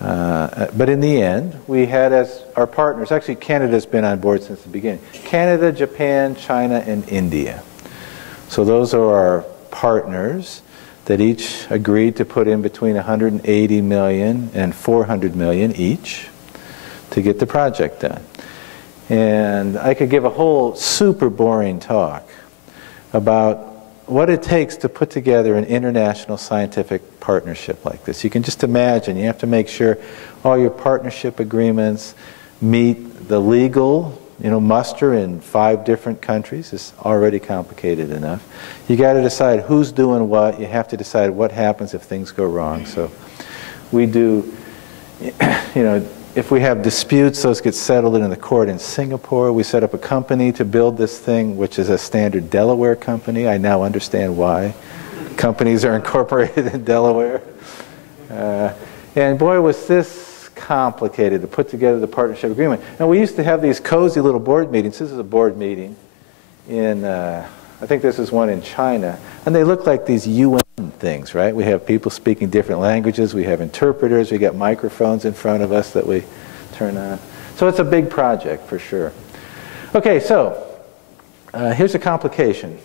But in the end, we had as our partners, actually Canada's been on board since the beginning, Canada, Japan, China, and India. So those are our partners that each agreed to put in between $180 million and $400 million each to get the project done. And I could give a whole super boring talk about what it takes to put together an international scientific partnership like this. You can just imagine, you have to make sure all your partnership agreements meet the legal, muster in 5 different countries. It's already complicated enough. You got to decide who's doing what. You have to decide what happens if things go wrong. So we do, if we have disputes, those get settled in the court in Singapore. We set up a company to build this thing, which is a standard Delaware company. I now understand why companies are incorporated in Delaware. And boy, was this complicated to put together the partnership agreement. And we used to have these cozy little board meetings. This is a board meeting in, I think this is one in China. And they look like these UN things, right? We have people speaking different languages. We have interpreters. We got microphones in front of us that we turn on. So it's a big project for sure. Okay, so here's a complication.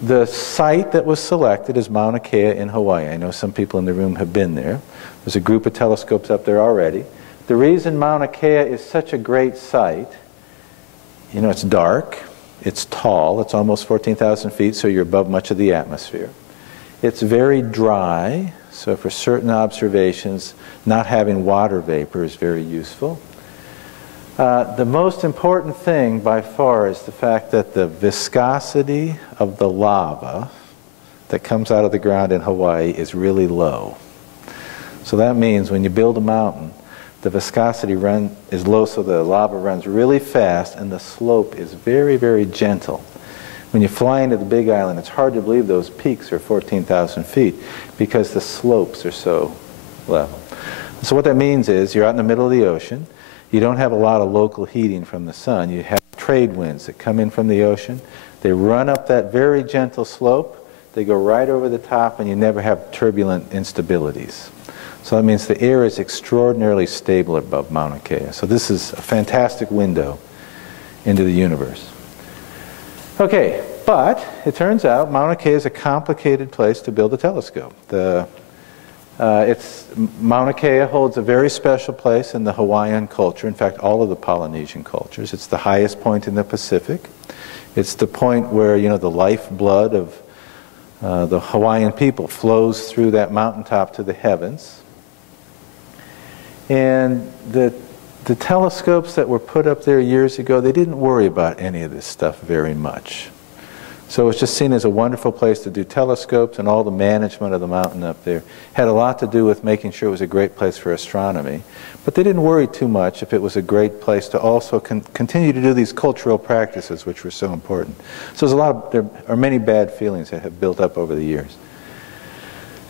The site that was selected is Mauna Kea in Hawaii. I know some people in the room have been there. There's a group of telescopes up there already. The reason Mauna Kea is such a great site, it's dark, it's tall, it's almost 14,000 feet, so you're above much of the atmosphere. It's very dry, so for certain observations, not having water vapor is very useful. The most important thing by far is the fact that the viscosity of the lava that comes out of the ground in Hawaii is really low. So that means when you build a mountain, the viscosity is low, so the lava runs really fast and the slope is very, very gentle. When you fly into the Big Island, it's hard to believe those peaks are 14,000 feet because the slopes are so level. So what that means is you're out in the middle of the ocean. You don't have a lot of local heating from the sun. You have trade winds that come in from the ocean. They run up that very gentle slope. They go right over the top, and you never have turbulent instabilities. So that means the air is extraordinarily stable above Mauna Kea. So this is a fantastic window into the universe. Okay, but it turns out Mauna Kea is a complicated place to build a telescope. Mauna Kea holds a very special place in the Hawaiian culture, in fact all of the Polynesian cultures. It's the highest point in the Pacific. It's the point where the lifeblood of the Hawaiian people flows through that mountaintop to the heavens. And the telescopes that were put up there years ago, they didn't worry about any of this stuff very much. So it was just seen as a wonderful place to do telescopes, and all the management of the mountain up there had a lot to do with making sure it was a great place for astronomy. But they didn't worry too much if it was a great place to also continue to do these cultural practices, which were so important. So there are many bad feelings that have built up over the years.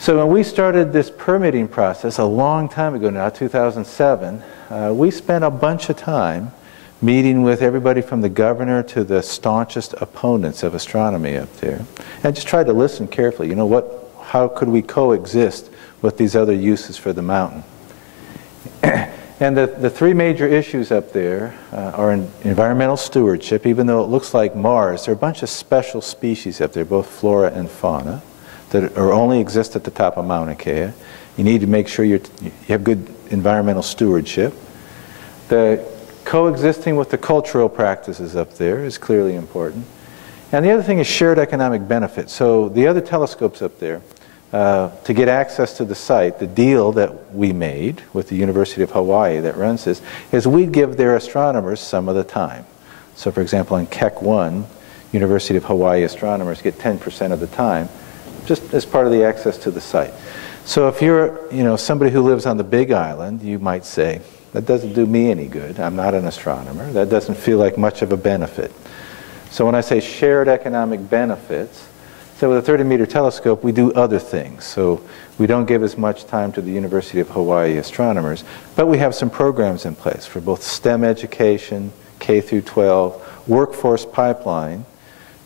So when we started this permitting process a long time ago now, 2007, we spent a bunch of time meeting with everybody from the governor to the staunchest opponents of astronomy up there, and just tried to listen carefully. How could we coexist with these other uses for the mountain? And the 3 major issues up there are environmental stewardship. Even though it looks like Mars, there are a bunch of special species up there, both flora and fauna. that are only exist at the top of Mauna Kea. You need to make sure you have good environmental stewardship. The coexisting with the cultural practices up there is clearly important. And the other thing is shared economic benefit. So the other telescopes up there, to get access to the site, the deal that we made with the University of Hawaii that runs this, is we'd give their astronomers some of the time. So for example, in Keck 1, University of Hawaii astronomers get 10% of the time, just as part of the access to the site. So if you're somebody who lives on the Big Island, you might say, that doesn't do me any good. I'm not an astronomer. That doesn't feel like much of a benefit. So when I say shared economic benefits, so with a 30-meter telescope, we do other things. So we don't give as much time to the University of Hawaii astronomers, but we have some programs in place for both STEM education, K through 12, workforce pipeline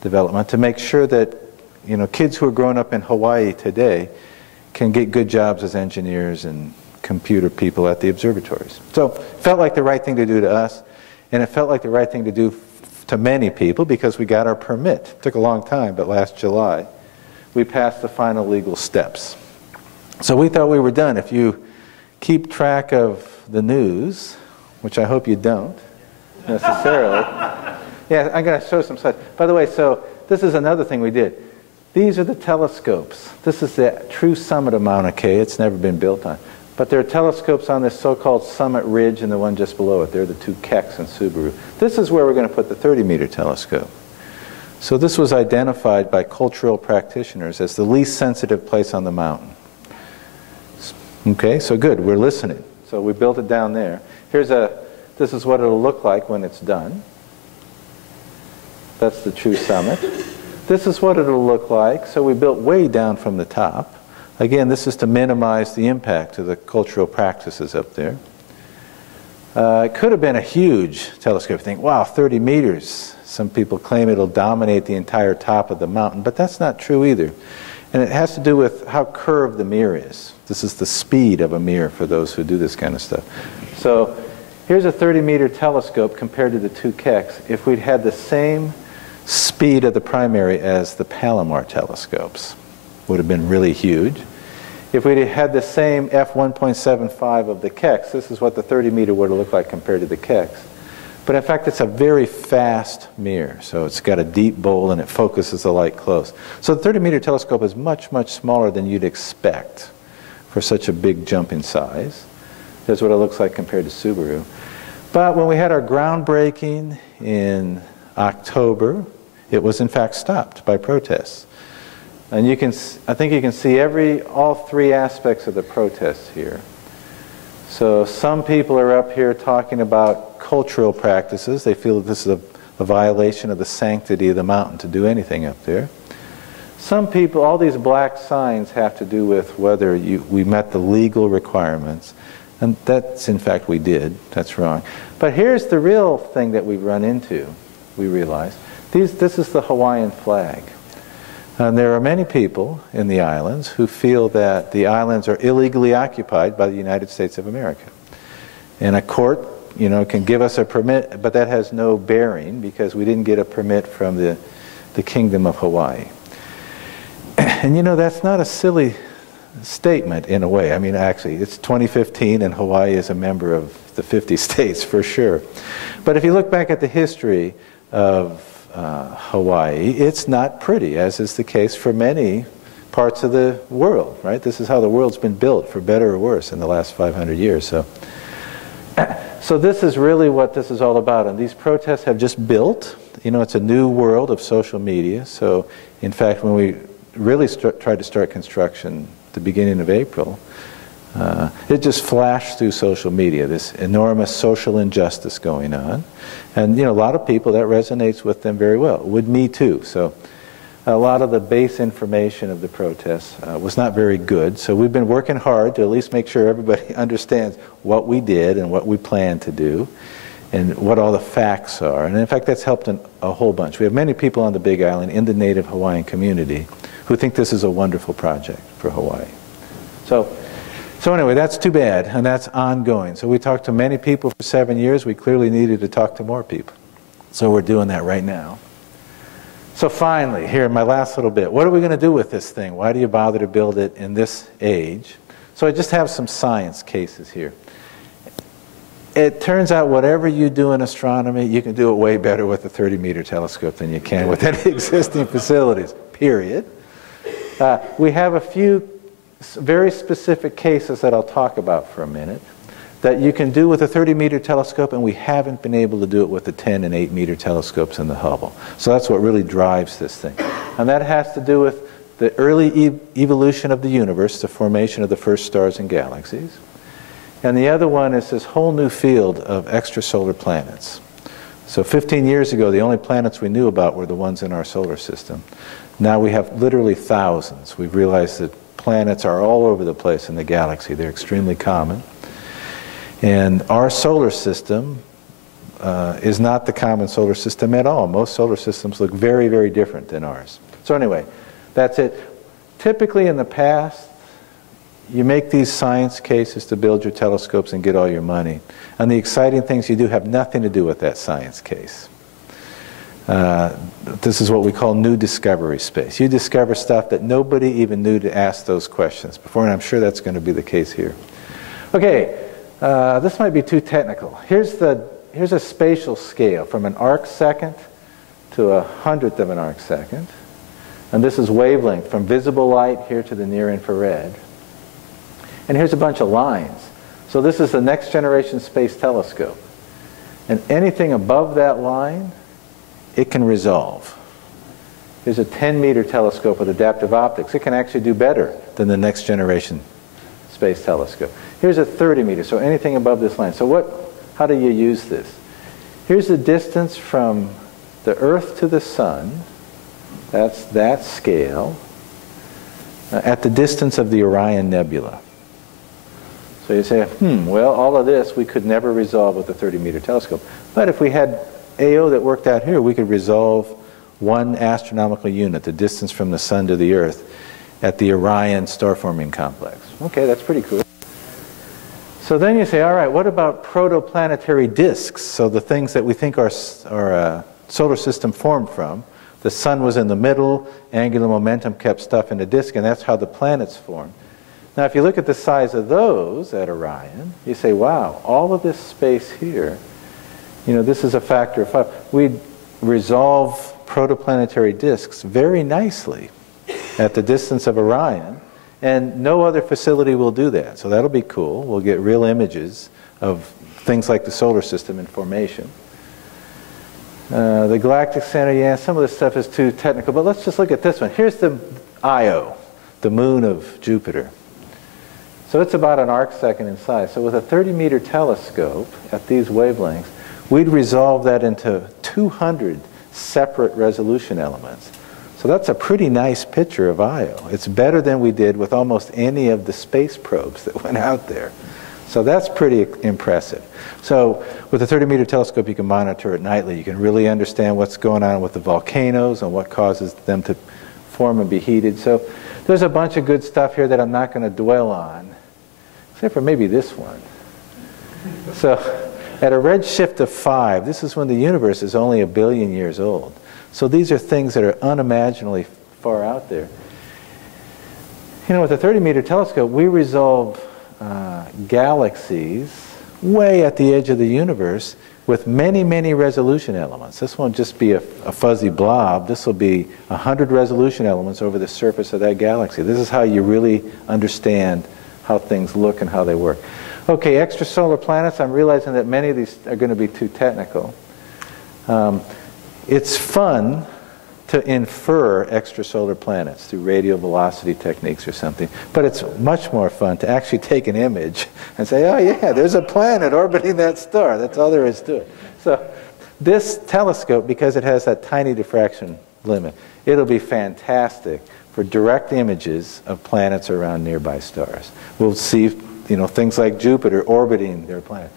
development to make sure that kids who are growing up in Hawaii today can get good jobs as engineers and computer people at the observatories. So it felt like the right thing to do to us, and it felt like the right thing to do to many people because we got our permit. It took a long time, but last July we passed the final legal steps. So we thought we were done. If you keep track of the news, which I hope you don't necessarily. Yeah, I'm going to show some slides. By the way, so this is another thing we did. These are the telescopes. This is the true summit of Mauna Kea. It's never been built on. But there are telescopes on this so-called summit ridge and the one just below it. They're the two Kecks in Subaru. This is where we're going to put the 30-meter telescope. So this was identified by cultural practitioners as the least sensitive place on the mountain. Okay, so good. We're listening. So we built it down there. This is what it'll look like when it's done. That's the true summit. This is what it'll look like. So we built way down from the top. Again, this is to minimize the impact of the cultural practices up there. It could have been a huge telescope. You think, wow, 30 meters. Some people claim it'll dominate the entire top of the mountain, but that's not true either. And it has to do with how curved the mirror is. This is the speed of a mirror for those who do this kind of stuff. So here's a 30-meter telescope compared to the two Kecks. If we'd had the same speed of the primary as the Palomar telescopes, would have been really huge. If we had the same f1.75 of the Kecks, this is what the 30-meter would have looked like compared to the Kecks. But in fact, it's a very fast mirror. So it's got a deep bowl and it focuses the light close. So the 30-meter telescope is much, much smaller than you'd expect for such a big jump in size. That's what it looks like compared to Subaru. But when we had our groundbreaking in October, it was in fact stopped by protests. And I think you can see all three aspects of the protest here. So some people are up here talking about cultural practices. They feel that this is a violation of the sanctity of the mountain to do anything up there. Some people, all these black signs have to do with whether we met the legal requirements. And that's, in fact, we did. That's wrong. But here's the real thing that we've run into, we realized. This is the Hawaiian flag. And there are many people in the islands who feel that the islands are illegally occupied by the United States of America. And a court, can give us a permit, but that has no bearing because we didn't get a permit from the Kingdom of Hawaii. And that's not a silly statement in a way. I mean, actually, it's 2015 and Hawaii is a member of the 50 states for sure. But if you look back at the history of Hawaii, it's not pretty, as is the case for many parts of the world, right? This is how the world's been built, for better or worse, in the last 500 years. So this is really what this is all about. And these protests have just built. It's a new world of social media. So, in fact, when we really tried to start construction at the beginning of April, it just flashed through social media, this enormous social injustice going on. And, a lot of people, that resonates with them very well. With me, too. So a lot of the base information of the protests was not very good. So we've been working hard to at least make sure everybody understands what we did and what we plan to do and what all the facts are. And, in fact, that's helped a whole bunch. We have many people on the Big Island in the native Hawaiian community who think this is a wonderful project for Hawaii. So anyway, that's too bad, and that's ongoing. So we talked to many people for 7 years. We clearly needed to talk to more people. So we're doing that right now. So finally, here in my last little bit, what are we going to do with this thing? Why do you bother to build it in this age? So I just have some science cases here. It turns out whatever you do in astronomy, you can do it way better with a 30-meter telescope than you can with any existing facilities, period. We have a few very specific cases that I'll talk about for a minute that you can do with a 30-meter telescope, and we haven't been able to do it with the 10 and 8-meter telescopes in the Hubble. So that's what really drives this thing. And that has to do with the early evolution of the universe, the formation of the first stars and galaxies. And the other one is this whole new field of extrasolar planets. So 15 years ago, the only planets we knew about were the ones in our solar system. Now we have literally thousands. We've realized that planets are all over the place in the galaxy. They're extremely common. And our solar system is not the common solar system at all. Most solar systems look very, very different than ours. So anyway, that's it. Typically in the past, you make these science cases to build your telescopes and get all your money. And the exciting things you do have nothing to do with that science case. This is what we call new discovery space. You discover stuff that nobody even knew to ask those questions before, and I'm sure that's going to be the case here. Okay, this might be too technical. Here's a spatial scale from an arc second to 1/100th of an arc second. And this is wavelength from visible light here to the near infrared. And here's a bunch of lines. So this is the next generation space telescope. And anything above that line, it can resolve. Here's a 10-meter telescope with adaptive optics. It can actually do better than the next generation space telescope. Here's a 30-meter, so anything above this line. So how do you use this? Here's the distance from the Earth to the Sun. That's that scale at the distance of the Orion Nebula. So you say, well, all of this we could never resolve with a 30-meter telescope. But if we had AO that worked out here, we could resolve one astronomical unit, the distance from the Sun to the Earth, at the Orion star-forming complex. Okay, that's pretty cool. So then you say, all right, what about protoplanetary disks? So the things that we think our solar system formed from. The Sun was in the middle, angular momentum kept stuff in the disk, and that's how the planets formed. Now, if you look at the size of those at Orion, you say, wow, all of this space here, this is a factor of 5. We'd resolve protoplanetary disks very nicely at the distance of Orion, and no other facility will do that. So that'll be cool. We'll get real images of things like the solar system in formation. The galactic center, yeah, some of this stuff is too technical, but let's just look at this one. Here's the Io, the moon of Jupiter. So it's about an arc second in size. So with a 30-meter telescope at these wavelengths, we'd resolve that into 200 separate resolution elements. So that's a pretty nice picture of Io. It's better than we did with almost any of the space probes that went out there. So that's pretty impressive. So with a 30-meter telescope, you can monitor it nightly. You can really understand what's going on with the volcanoes and what causes them to form and be heated. So there's a bunch of good stuff here that I'm not going to dwell on, except for maybe this one. So at a redshift of 5, this is when the universe is only 1 billion years old. So these are things that are unimaginably far out there. With a 30-meter telescope, we resolve galaxies way at the edge of the universe with many, many resolution elements. This won't just be a fuzzy blob. This will be 100 resolution elements over the surface of that galaxy. This is how you really understand how things look and how they work. Okay, extrasolar planets. I'm realizing that many of these are going to be too technical. It's fun to infer extrasolar planets through radial velocity techniques or something, but it's much more fun to actually take an image and say, oh yeah, there's a planet orbiting that star. That's all there is to it. So this telescope, because it has that tiny diffraction limit, it'll be fantastic for direct images of planets around nearby stars. We'll see, things like Jupiter orbiting their planet.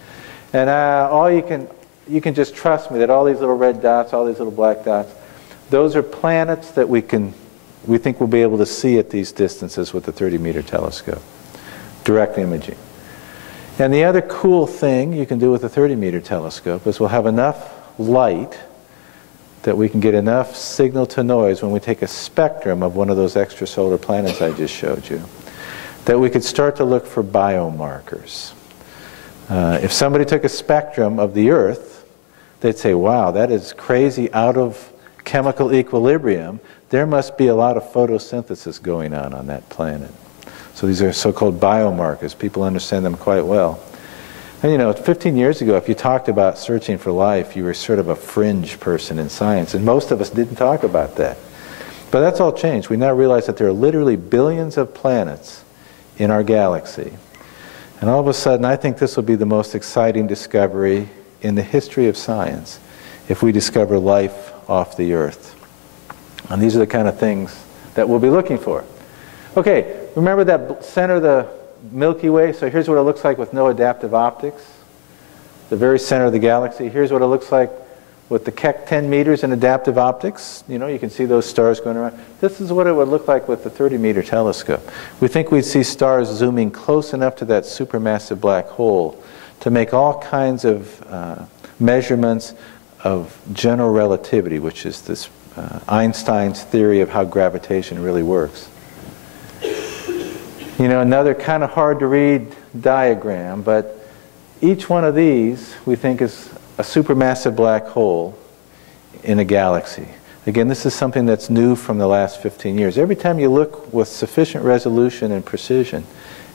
And you can just trust me that all these little red dots, all these little black dots, those are planets that we think we'll be able to see at these distances with the 30-meter telescope. Direct imaging. And the other cool thing you can do with a 30-meter telescope is we'll have enough light that we can get enough signal to noise when we take a spectrum of one of those extrasolar planets I just showed you, that we could start to look for biomarkers. If somebody took a spectrum of the Earth, they'd say, wow, that is crazy out of chemical equilibrium. There must be a lot of photosynthesis going on that planet. So these are so-called biomarkers. People understand them quite well. And you know, 15 years ago, if you talked about searching for life, you were sort of a fringe person in science, and most of us didn't talk about that. But that's all changed. We now realize that there are literally billions of planets in our galaxy. And all of a sudden, I think this will be the most exciting discovery in the history of science if we discover life off the Earth. And these are the kind of things that we'll be looking for. Okay, remember that center of the Milky Way? So here's what it looks like with no adaptive optics. The very center of the galaxy. Here's what it looks like with the Keck 10 meters in adaptive optics. You know, you can see those stars going around. This is what it would look like with the 30-meter telescope. We think we'd see stars zooming close enough to that supermassive black hole to make all kinds of measurements of general relativity, which is this Einstein's theory of how gravitation really works. You know, another kind of hard to read diagram, but each one of these we think is a supermassive black hole in a galaxy. Again, this is something that's new from the last 15 years. Every time you look with sufficient resolution and precision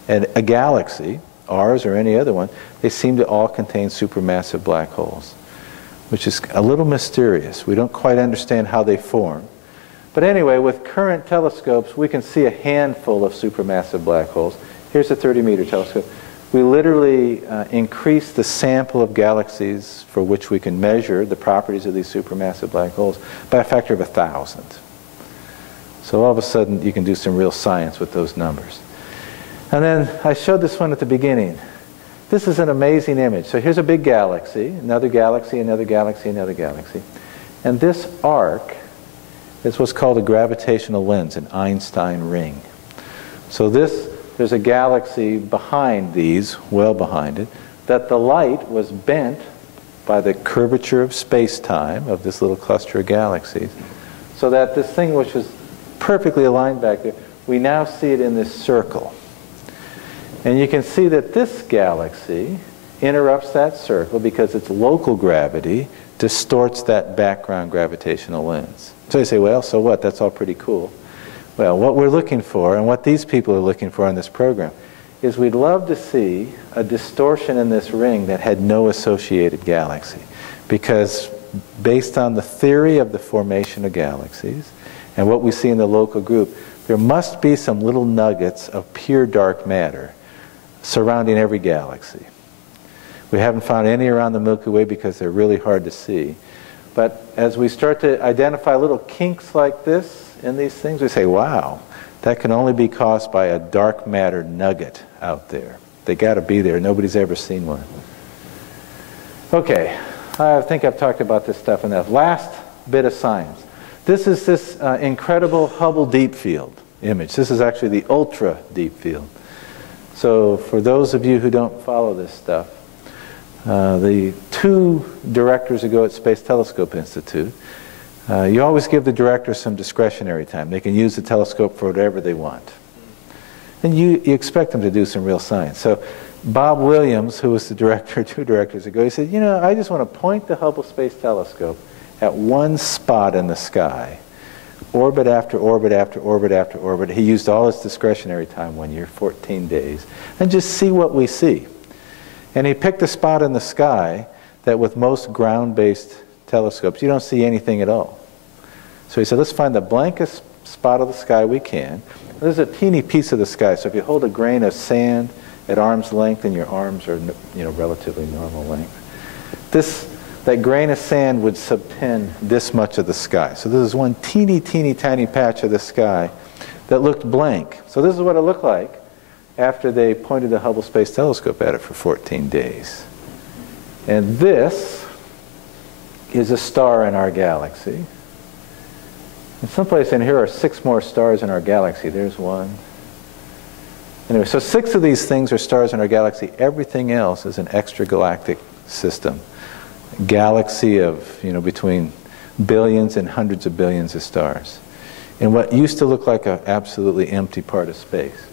at a galaxy, ours or any other one, they seem to all contain supermassive black holes, which is a little mysterious. We don't quite understand how they form. But anyway, with current telescopes, we can see a handful of supermassive black holes. Here's a 30-meter telescope. We literally increase the sample of galaxies for which we can measure the properties of these supermassive black holes by a factor of 1,000. So all of a sudden, you can do some real science with those numbers. And then I showed this one at the beginning. This is an amazing image. So here's a big galaxy, another galaxy, another galaxy, another galaxy. And this arc is what's called a gravitational lens, an Einstein ring. So there's a galaxy behind these, well behind it, that the light was bent by the curvature of space-time of this little cluster of galaxies, so that this thing which was perfectly aligned back there, we now see it in this circle. And you can see that this galaxy interrupts that circle because its local gravity distorts that background gravitational lens. So you say, well, so what? That's all pretty cool. Well, what we're looking for, and what these people are looking for in this program, is we'd love to see a distortion in this ring that had no associated galaxy. Because based on the theory of the formation of galaxies and what we see in the local group, there must be some little nuggets of pure dark matter surrounding every galaxy. We haven't found any around the Milky Way because they're really hard to see. But as we start to identify little kinks like this in these things, we say, wow, that can only be caused by a dark matter nugget out there. They got to be there. Nobody's ever seen one. Okay, I think I've talked about this stuff enough. Last bit of science. This is this incredible Hubble Deep Field image. This is actually the ultra deep field. So for those of you who don't follow this stuff, the two directors who go at Space Telescope Institute, you always give the directors some discretionary time. They can use the telescope for whatever they want. And you expect them to do some real science. So Bob Williams, who was the director 2 directors ago, he said, you know, I just want to point the Hubble Space Telescope at one spot in the sky, orbit after orbit after orbit after orbit. He used all his discretionary time one year, 14 days, and just see what we see. And he picked a spot in the sky that with most ground-based telescopes, you don't see anything at all. So he said, let's find the blankest spot of the sky we can. There's a teeny piece of the sky, so if you hold a grain of sand at arm's length, and your arms are, you know, relatively normal length, that grain of sand would subtend this much of the sky. So this is one teeny, teeny, tiny patch of the sky that looked blank. So this is what it looked like after they pointed the Hubble Space Telescope at it for 14 days. And this is a star in our galaxy. And someplace in here are 6 more stars in our galaxy. There's one. Anyway, so 6 of these things are stars in our galaxy. Everything else is an extragalactic system. Galaxy of, you know, between billions and hundreds of billions of stars in what used to look like an absolutely empty part of space.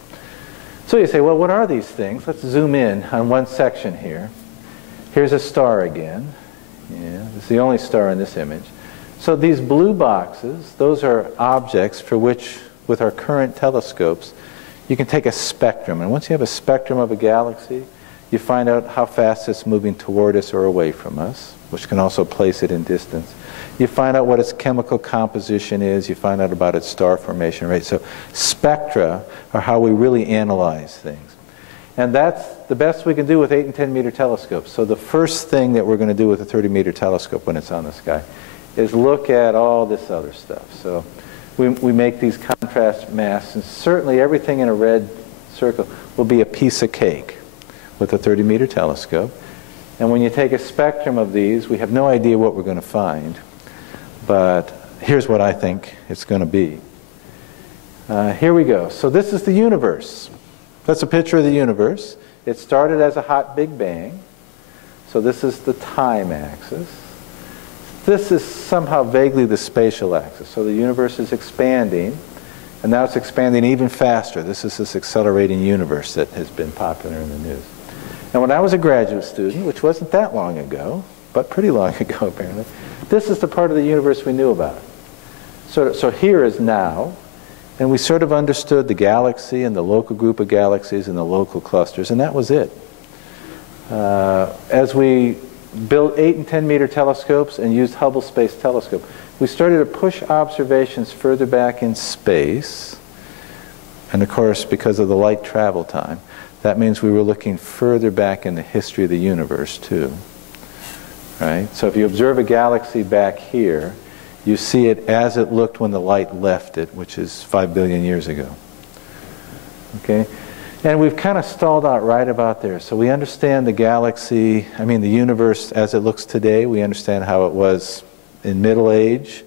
So you say, well, what are these things? Let's zoom in on one section here. Here's a star again. Yeah, it's the only star in this image. So these blue boxes, those are objects for which, with our current telescopes, you can take a spectrum. And once you have a spectrum of a galaxy, you find out how fast it's moving toward us or away from us, which can also place it in distance. You find out what its chemical composition is. You find out about its star formation rate. So spectra are how we really analyze things. And that's the best we can do with 8 and 10 meter telescopes. So the first thing that we're going to do with a 30 meter telescope when it's on the sky is look at all this other stuff. So we make these contrast masks, and certainly everything in a red circle will be a piece of cake with a 30 meter telescope. And when you take a spectrum of these, we have no idea what we're going to find. But here's what I think it's going to be. Here we go. So this is the universe. That's a picture of the universe. It started as a hot Big Bang. So this is the time axis. This is somehow vaguely the spatial axis. So the universe is expanding, and now it's expanding even faster. This is this accelerating universe that has been popular in the news. And when I was a graduate student, which wasn't that long ago, but pretty long ago apparently, this is the part of the universe we knew about. So here is now, and we sort of understood the galaxy and the local group of galaxies and the local clusters, and that was it. As we built 8 and 10 meter telescopes and used Hubble Space Telescope, we started to push observations further back in space, and of course because of the light travel time, that means we were looking further back in the history of the universe too. Right? So if you observe a galaxy back here, you see it as it looked when the light left it, which is 5 billion years ago. Okay? And we've kind of stalled out right about there. So we understand the galaxy, I mean the universe as it looks today. We understand how it was in Middle Age.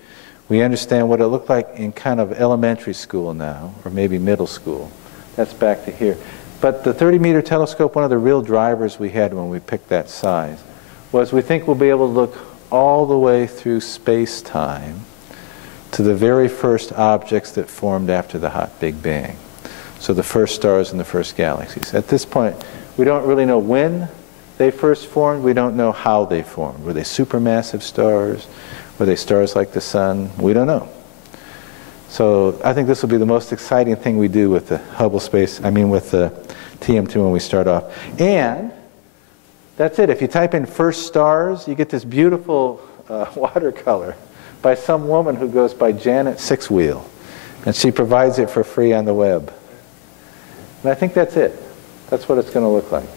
We understand what it looked like in kind of elementary school now, or maybe middle school. That's back to here. But the 30 meter telescope, one of the real drivers we had when we picked that size, was we think we'll be able to look all the way through space-time to the very first objects that formed after the hot Big Bang. So the first stars and the first galaxies. At this point, we don't really know when they first formed. We don't know how they formed. Were they supermassive stars? Were they stars like the sun? We don't know. So I think this will be the most exciting thing we do with the Hubble Space, with the TM2 when we start off. And that's it. If you type in first stars, you get this beautiful watercolor by some woman who goes by Janet Sixwheel. And she provides it for free on the web. And I think that's it. That's what it's going to look like.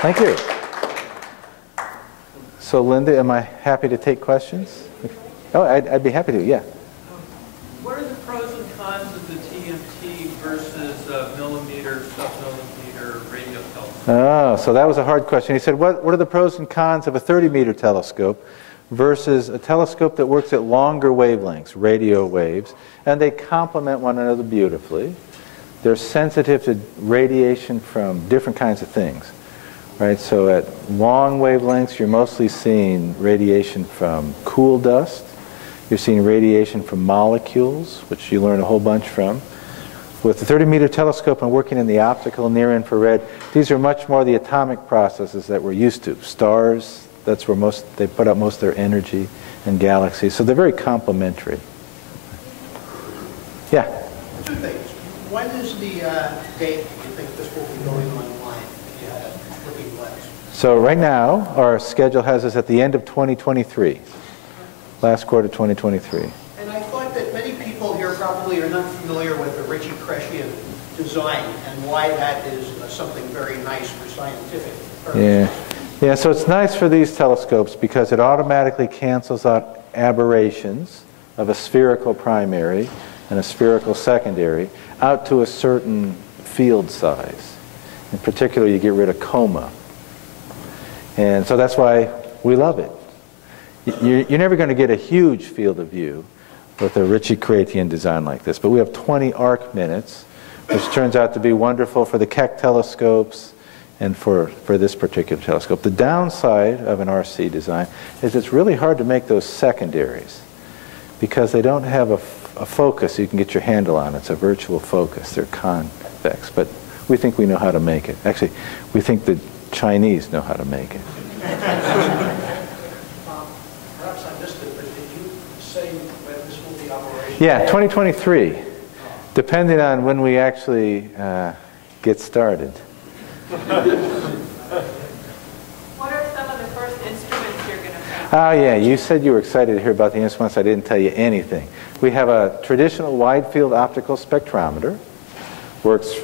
Thank you. So Linda, am I happy to take questions? Oh, I'd be happy to, yeah. What are the pros and cons of the TMT versus millimeter, submillimeter radio telescope? Oh, so that was a hard question. He said, what are the pros and cons of a 30 meter telescope versus a telescope that works at longer wavelengths, radio waves, and they complement one another beautifully. They're sensitive to radiation from different kinds of things. Right, so at long wavelengths, you're mostly seeing radiation from cool dust. You're seeing radiation from molecules, which you learn a whole bunch from. With the 30 meter telescope and working in the optical near infrared, these are much more the atomic processes that we're used to. Stars, that's where they put out most of their energy, and galaxies. So they're very complementary. Yeah? Two things. When is the date you think this will be going online? So right now, our schedule has us at the end of 2023, last quarter 2023. And I thought that many people here probably are not familiar with the Ritchie-Prescian design and why that is something very nice for scientific purposes. Yeah, so it's nice for these telescopes because it automatically cancels out aberrations of a spherical primary and a spherical secondary out to a certain field size. In particular, you get rid of coma. And so that's why we love it. you're never going to get a huge field of view with a Ritchie-Chrétien design like this. But we have 20 arc minutes, which turns out to be wonderful for the Keck telescopes and for this particular telescope. The downside of an RC design is it's really hard to make those secondaries because they don't have a focus you can get your handle on. It's a virtual focus. They're convex. But we think we know how to make it. Actually, we think the Chinese know how to make it. Perhaps I missed it, but did you say when this will be operational? Yeah, 2023, depending on when we actually get started. What are some of the first instruments you're going to have? Oh yeah, you said you were excited to hear about the instruments. I didn't tell you anything. We have a traditional wide field optical spectrometer. Works,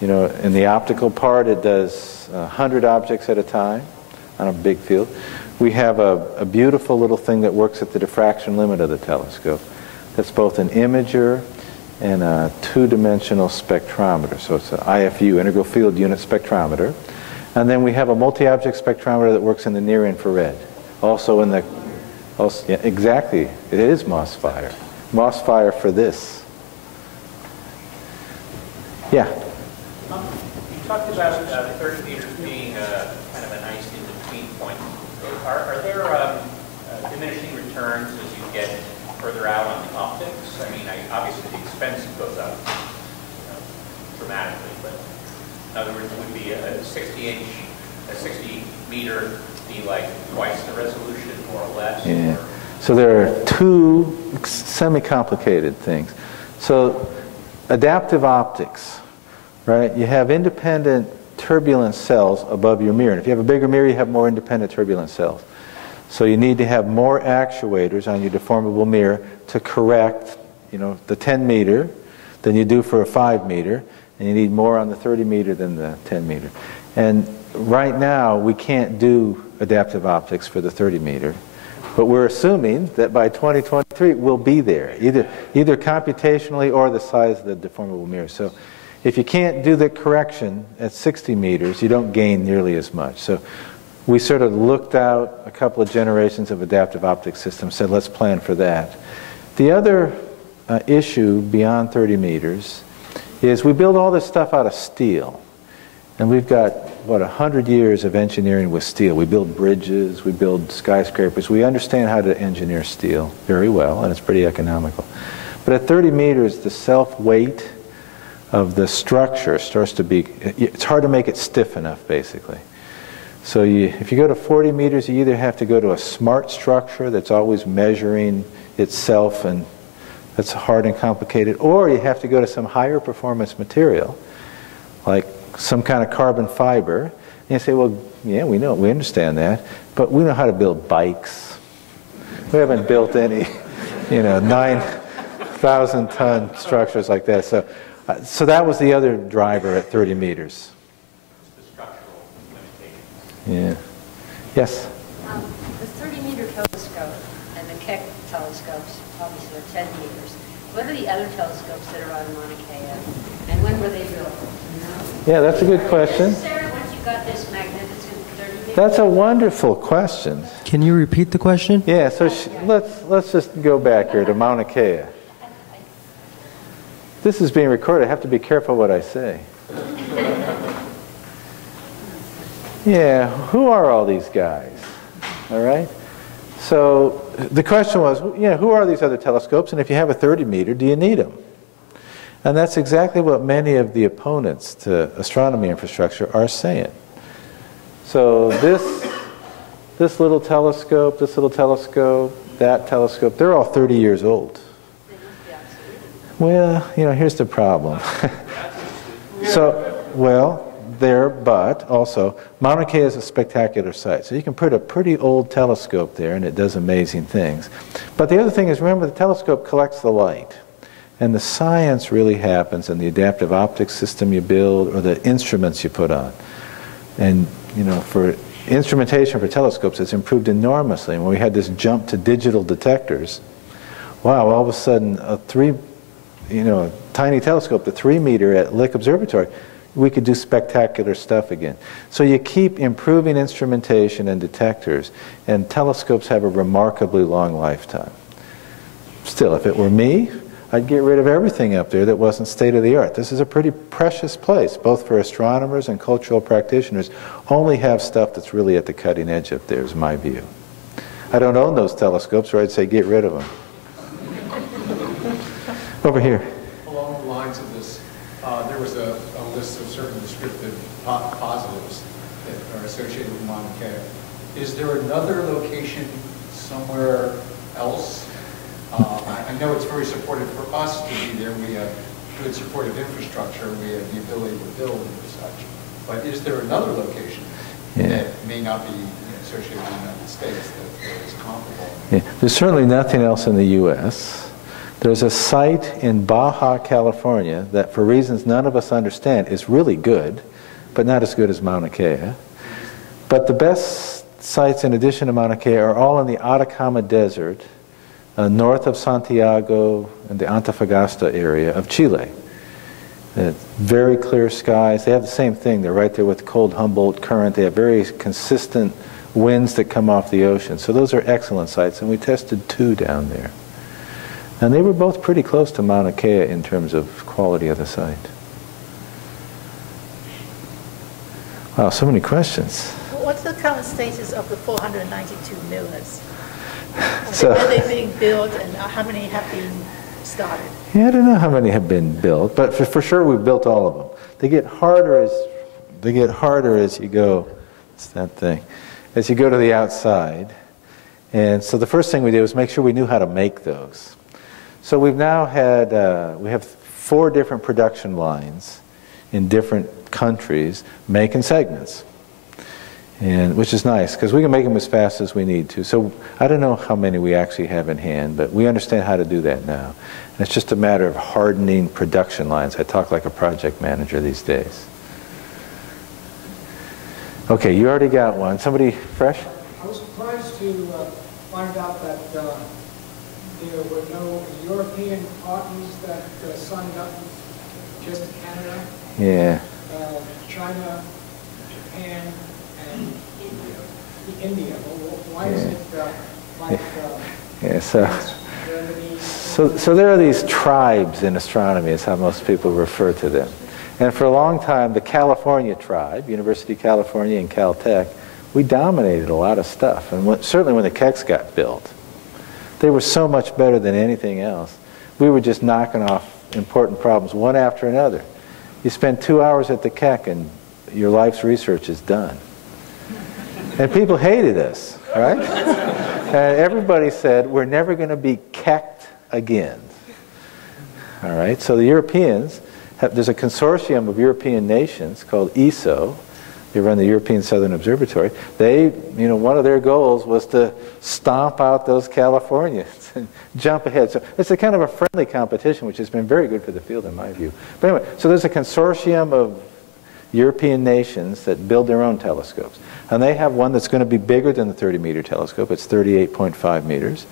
you know, in the optical part it does 100 objects at a time on a big field. We have a beautiful little thing that works at the diffraction limit of the telescope. That's both an imager and a two-dimensional spectrometer. So it's an IFU, integral field unit spectrometer. And then we have a multi-object spectrometer that works in the near infrared. Also in the, yeah, exactly, it is Mossfire. Mossfire for this. Yeah? You talked about 30 meters being kind of a nice in-between point. Are there diminishing returns as you get further out on the optics? I mean, obviously the expense goes up dramatically, but in other words, it would be a 60 meter be like twice the resolution, more or less? Yeah. So there are two semi-complicated things. So adaptive optics, right? You have independent turbulent cells above your mirror. And if you have a bigger mirror, you have more independent turbulent cells. So you need to have more actuators on your deformable mirror to correct, you know, the 10 meter than you do for a 5 meter. And you need more on the 30 meter than the 10 meter. And right now, we can't do adaptive optics for the 30 meter. But we're assuming that by 2023, we'll be there, either computationally or the size of the deformable mirror. So if you can't do the correction at 60 meters, you don't gain nearly as much. So we sort of looked out a couple of generations of adaptive optics systems, said let's plan for that. The other issue beyond 30 meters is we build all this stuff out of steel. And we've got, what, 100 years of engineering with steel. We build bridges, we build skyscrapers. We understand how to engineer steel very well, and it's pretty economical. But at 30 meters, the self-weight of the structure starts to be, it's hard to make it stiff enough, basically. So if you go to 40 meters, you either have to go to a smart structure that's always measuring itself, and that's hard and complicated, or you have to go to some higher performance material, like some kind of carbon fiber. And you say, well, yeah, we know, we understand that, but we know how to build bikes. We haven't built any, 9,000-ton structures like that. So that was the other driver at 30 meters. The structural limitations. Yeah. Yes? The 30-meter telescope and the Keck telescopes obviously are 10 meters. What are the other telescopes that are on Mauna Kea, and when were they built? Yeah, that's a good question. Necessary once you got this magnificent 30 meters? That's a wonderful question. Can you repeat the question? Yeah, so let's just go back here to Mauna Kea. This is being recorded. I have to be careful what I say. Yeah, who are all these guys? All right? So the question was, who are these other telescopes? And if you have a 30 meter, do you need them? And that's exactly what many of the opponents to astronomy infrastructure are saying. So this little telescope, that telescope, they're all 30 years old. Well, here's the problem. But also, Mauna Kea is a spectacular site. So you can put a pretty old telescope there and it does amazing things. But the other thing is, remember, the telescope collects the light. And the science really happens in the adaptive optics system you build or the instruments you put on. And, for instrumentation for telescopes, it's improved enormously. And when we had this jump to digital detectors, wow, all of a sudden, a tiny telescope, the 3 meter at Lick Observatory, we could do spectacular stuff again. So you keep improving instrumentation and detectors, and telescopes have a remarkably long lifetime. Still, if it were me, I'd get rid of everything up there that wasn't state-of-the-art. This is a pretty precious place, both for astronomers and cultural practitioners. Only have stuff that's really at the cutting edge up there, is my view. I don't own those telescopes, or I'd say get rid of them. Over here. Along the lines of this, there was a list of certain descriptive positives that are associated with Mauna Kea. Is there another location somewhere else? I know it's very supportive for us to be there. We have good supportive infrastructure. We have the ability to build and such. But is there another location that may not be associated with the United States that is comparable? Yeah. There's certainly nothing else in the U.S. There's a site in Baja, California that, for reasons none of us understand, is really good, but not as good as Mauna Kea. But the best sites, in addition to Mauna Kea, are all in the Atacama Desert, north of Santiago and the Antofagasta area of Chile. Very clear skies. They have the same thing. They're right there with the cold Humboldt current. They have very consistent winds that come off the ocean. So those are excellent sites, and we tested 2 down there. And they were both pretty close to Mauna Kea in terms of quality of the site. Wow, so many questions. What's the current status of the 492 millers? Are they being built, and how many have been started? Yeah, I don't know how many have been built, but for sure we've built all of them. They get harder as you go. It's that thing. As you go to the outside. And so the first thing we did was make sure we knew how to make those. So we've now had, we have 4 different production lines in different countries making segments. And, which is nice, because we can make them as fast as we need to. So I don't know how many we actually have in hand, but we understand how to do that now. And it's just a matter of hardening production lines. I talk like a project manager these days. Okay, you already got one. Somebody fresh? I was surprised to find out that there were no European parties that signed up, just Canada, Yeah. China, Japan, and India. Why is it like Germany? So there are these tribes in astronomy, is how most people refer to them. And for a long time, the California tribe, University of California and Caltech, we dominated a lot of stuff. And certainly when the Kecs got built, they were so much better than anything else. We were just knocking off important problems one after another. You spend 2 hours at the Keck and your life's research is done. And people hated us, right? And everybody said, we're never going to be kecked again. All right, so the Europeans, there's a consortium of European nations called ESO. They run the European Southern Observatory. They, one of their goals was to stomp out those Californians and jump ahead. So it's a kind of a friendly competition, which has been very good for the field in my view. But anyway, so there's a consortium of European nations that build their own telescopes. And they have one that's going to be bigger than the 30-meter telescope. It's 38.5 meters,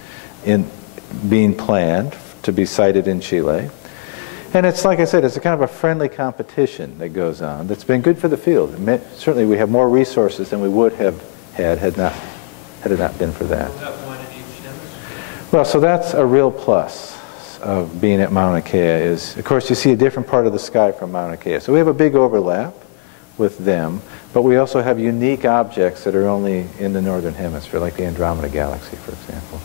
being planned to be sited in Chile. And it's, like I said, it's a kind of a friendly competition that goes on that's been good for the field. Certainly we have more resources than we would have had it not been for that. Well, so that's a real plus of being at Mauna Kea is, of course, you see a different part of the sky from Mauna Kea. So we have a big overlap with them, but we also have unique objects that are only in the northern hemisphere, like the Andromeda Galaxy, for example.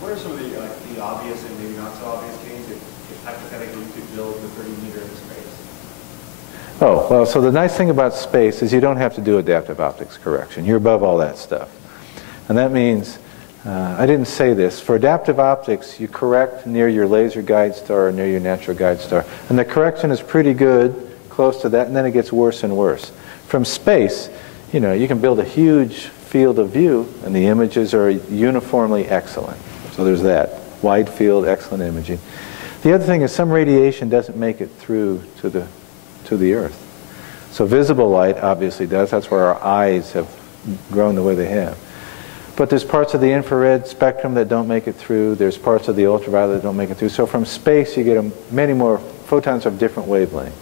What are some of the obvious and maybe not so obvious gains if hypothetically you could build the 30-meter in space? Oh, well, so the nice thing about space is you don't have to do adaptive optics correction. You're above all that stuff. And that means, I didn't say this, for adaptive optics, you correct near your laser guide star or near your natural guide star. And the correction is pretty good, close to that, and then it gets worse and worse. From space, you can build a huge field of view, and the images are uniformly excellent. So there's that. Wide field, excellent imaging. The other thing is some radiation doesn't make it through to the Earth. So visible light obviously does. That's where our eyes have grown the way they have. But there's parts of the infrared spectrum that don't make it through. There's parts of the ultraviolet that don't make it through. So from space you get many more photons are of different wavelengths.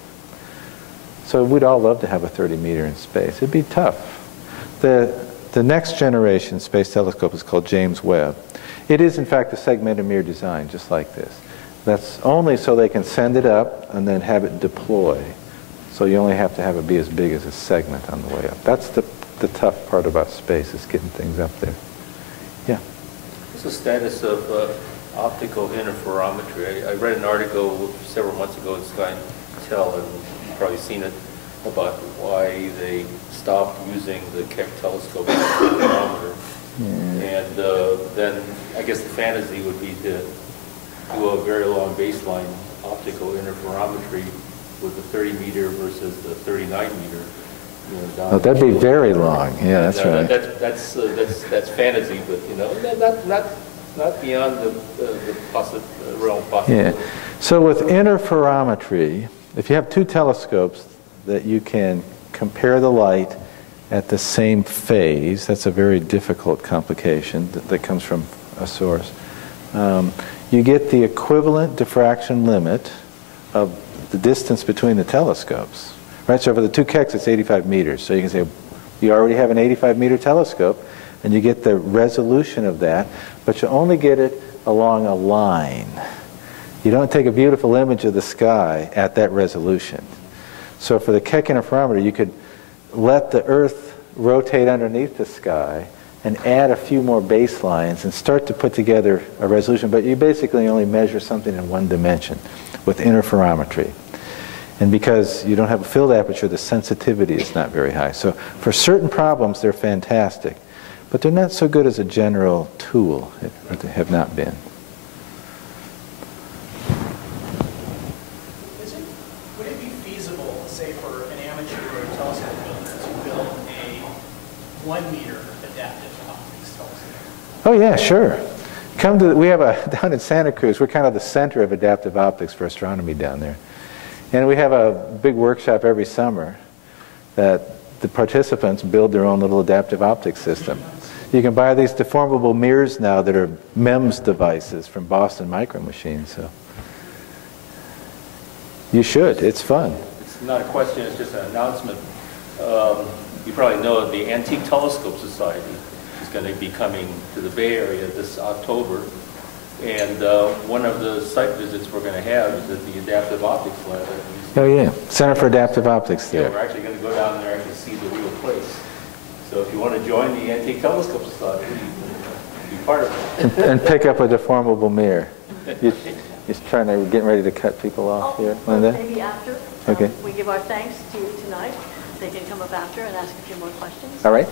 So we'd all love to have a 30 meter in space. It'd be tough. The next generation space telescope is called James Webb. It is, in fact, a segmented mirror design, just like this. That's only so they can send it up and then have it deploy. So you only have to have it be as big as a segment on the way up. That's the tough part about space, is getting things up there. Yeah? What's the status of optical interferometry? I read an article several months ago in Sky Tel, and you've probably seen it, about why they stopped using the Keck telescope interferometer. And then I guess the fantasy would be to do a very long baseline optical interferometry with the 30 meter versus the 39 meter. You know, down that'd be very long. Yeah, that's right. That's fantasy, but you know, not beyond the realm of possibility. Yeah. So with interferometry, if you have two telescopes that you can compare the light at the same phase, that's a very difficult complication that comes from a source. You get the equivalent diffraction limit of the distance between the telescopes. Right? So for the two Kecks, it's 85 meters. So you can say you already have an 85 meter telescope, and you get the resolution of that, but you only get it along a line. You don't take a beautiful image of the sky at that resolution. So for the Keck interferometer, you could let the Earth rotate underneath the sky and add a few more baselines and start to put together a resolution, but you basically only measure something in one dimension with interferometry. And because you don't have a field aperture, the sensitivity is not very high. So for certain problems, they're fantastic, but they're not so good as a general tool, or they have not been. Would it be feasible, say, for an amateur or a telescope builder to build a 1 meter adaptive optics telescope? Oh yeah, sure. We have down in Santa Cruz, we're kind of the center of adaptive optics for astronomy down there. And we have a big workshop every summer that the participants build their own little adaptive optics system. You can buy these deformable mirrors now that are MEMS devices from Boston Micro Machines. So you should. It's fun. It's not a question, it's just an announcement. You probably know the Antique Telescope Society is going to be coming to the Bay Area this October. And one of the site visits we're going to have is at the Adaptive Optics Lab. Oh yeah, Center for Adaptive Optics there. Yeah, we're actually going to go down there and see the real place. So if you want to join the Antique Telescope Society, be part of it. And pick up a deformable mirror. You're trying to get ready to cut people off here, Linda? Maybe after. Okay. We give our thanks to you tonight. They can come up after and ask a few more questions. All right.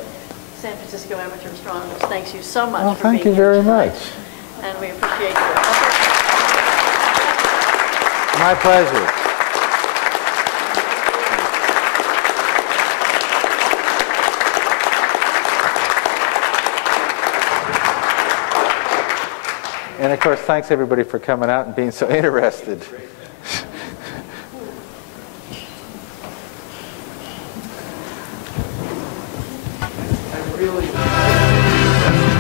San Francisco Amateur Astronomers, thanks you so much for thank being you here very tonight. much. And we appreciate your effort. My pleasure. And of course, thanks everybody for coming out and being so interested. I really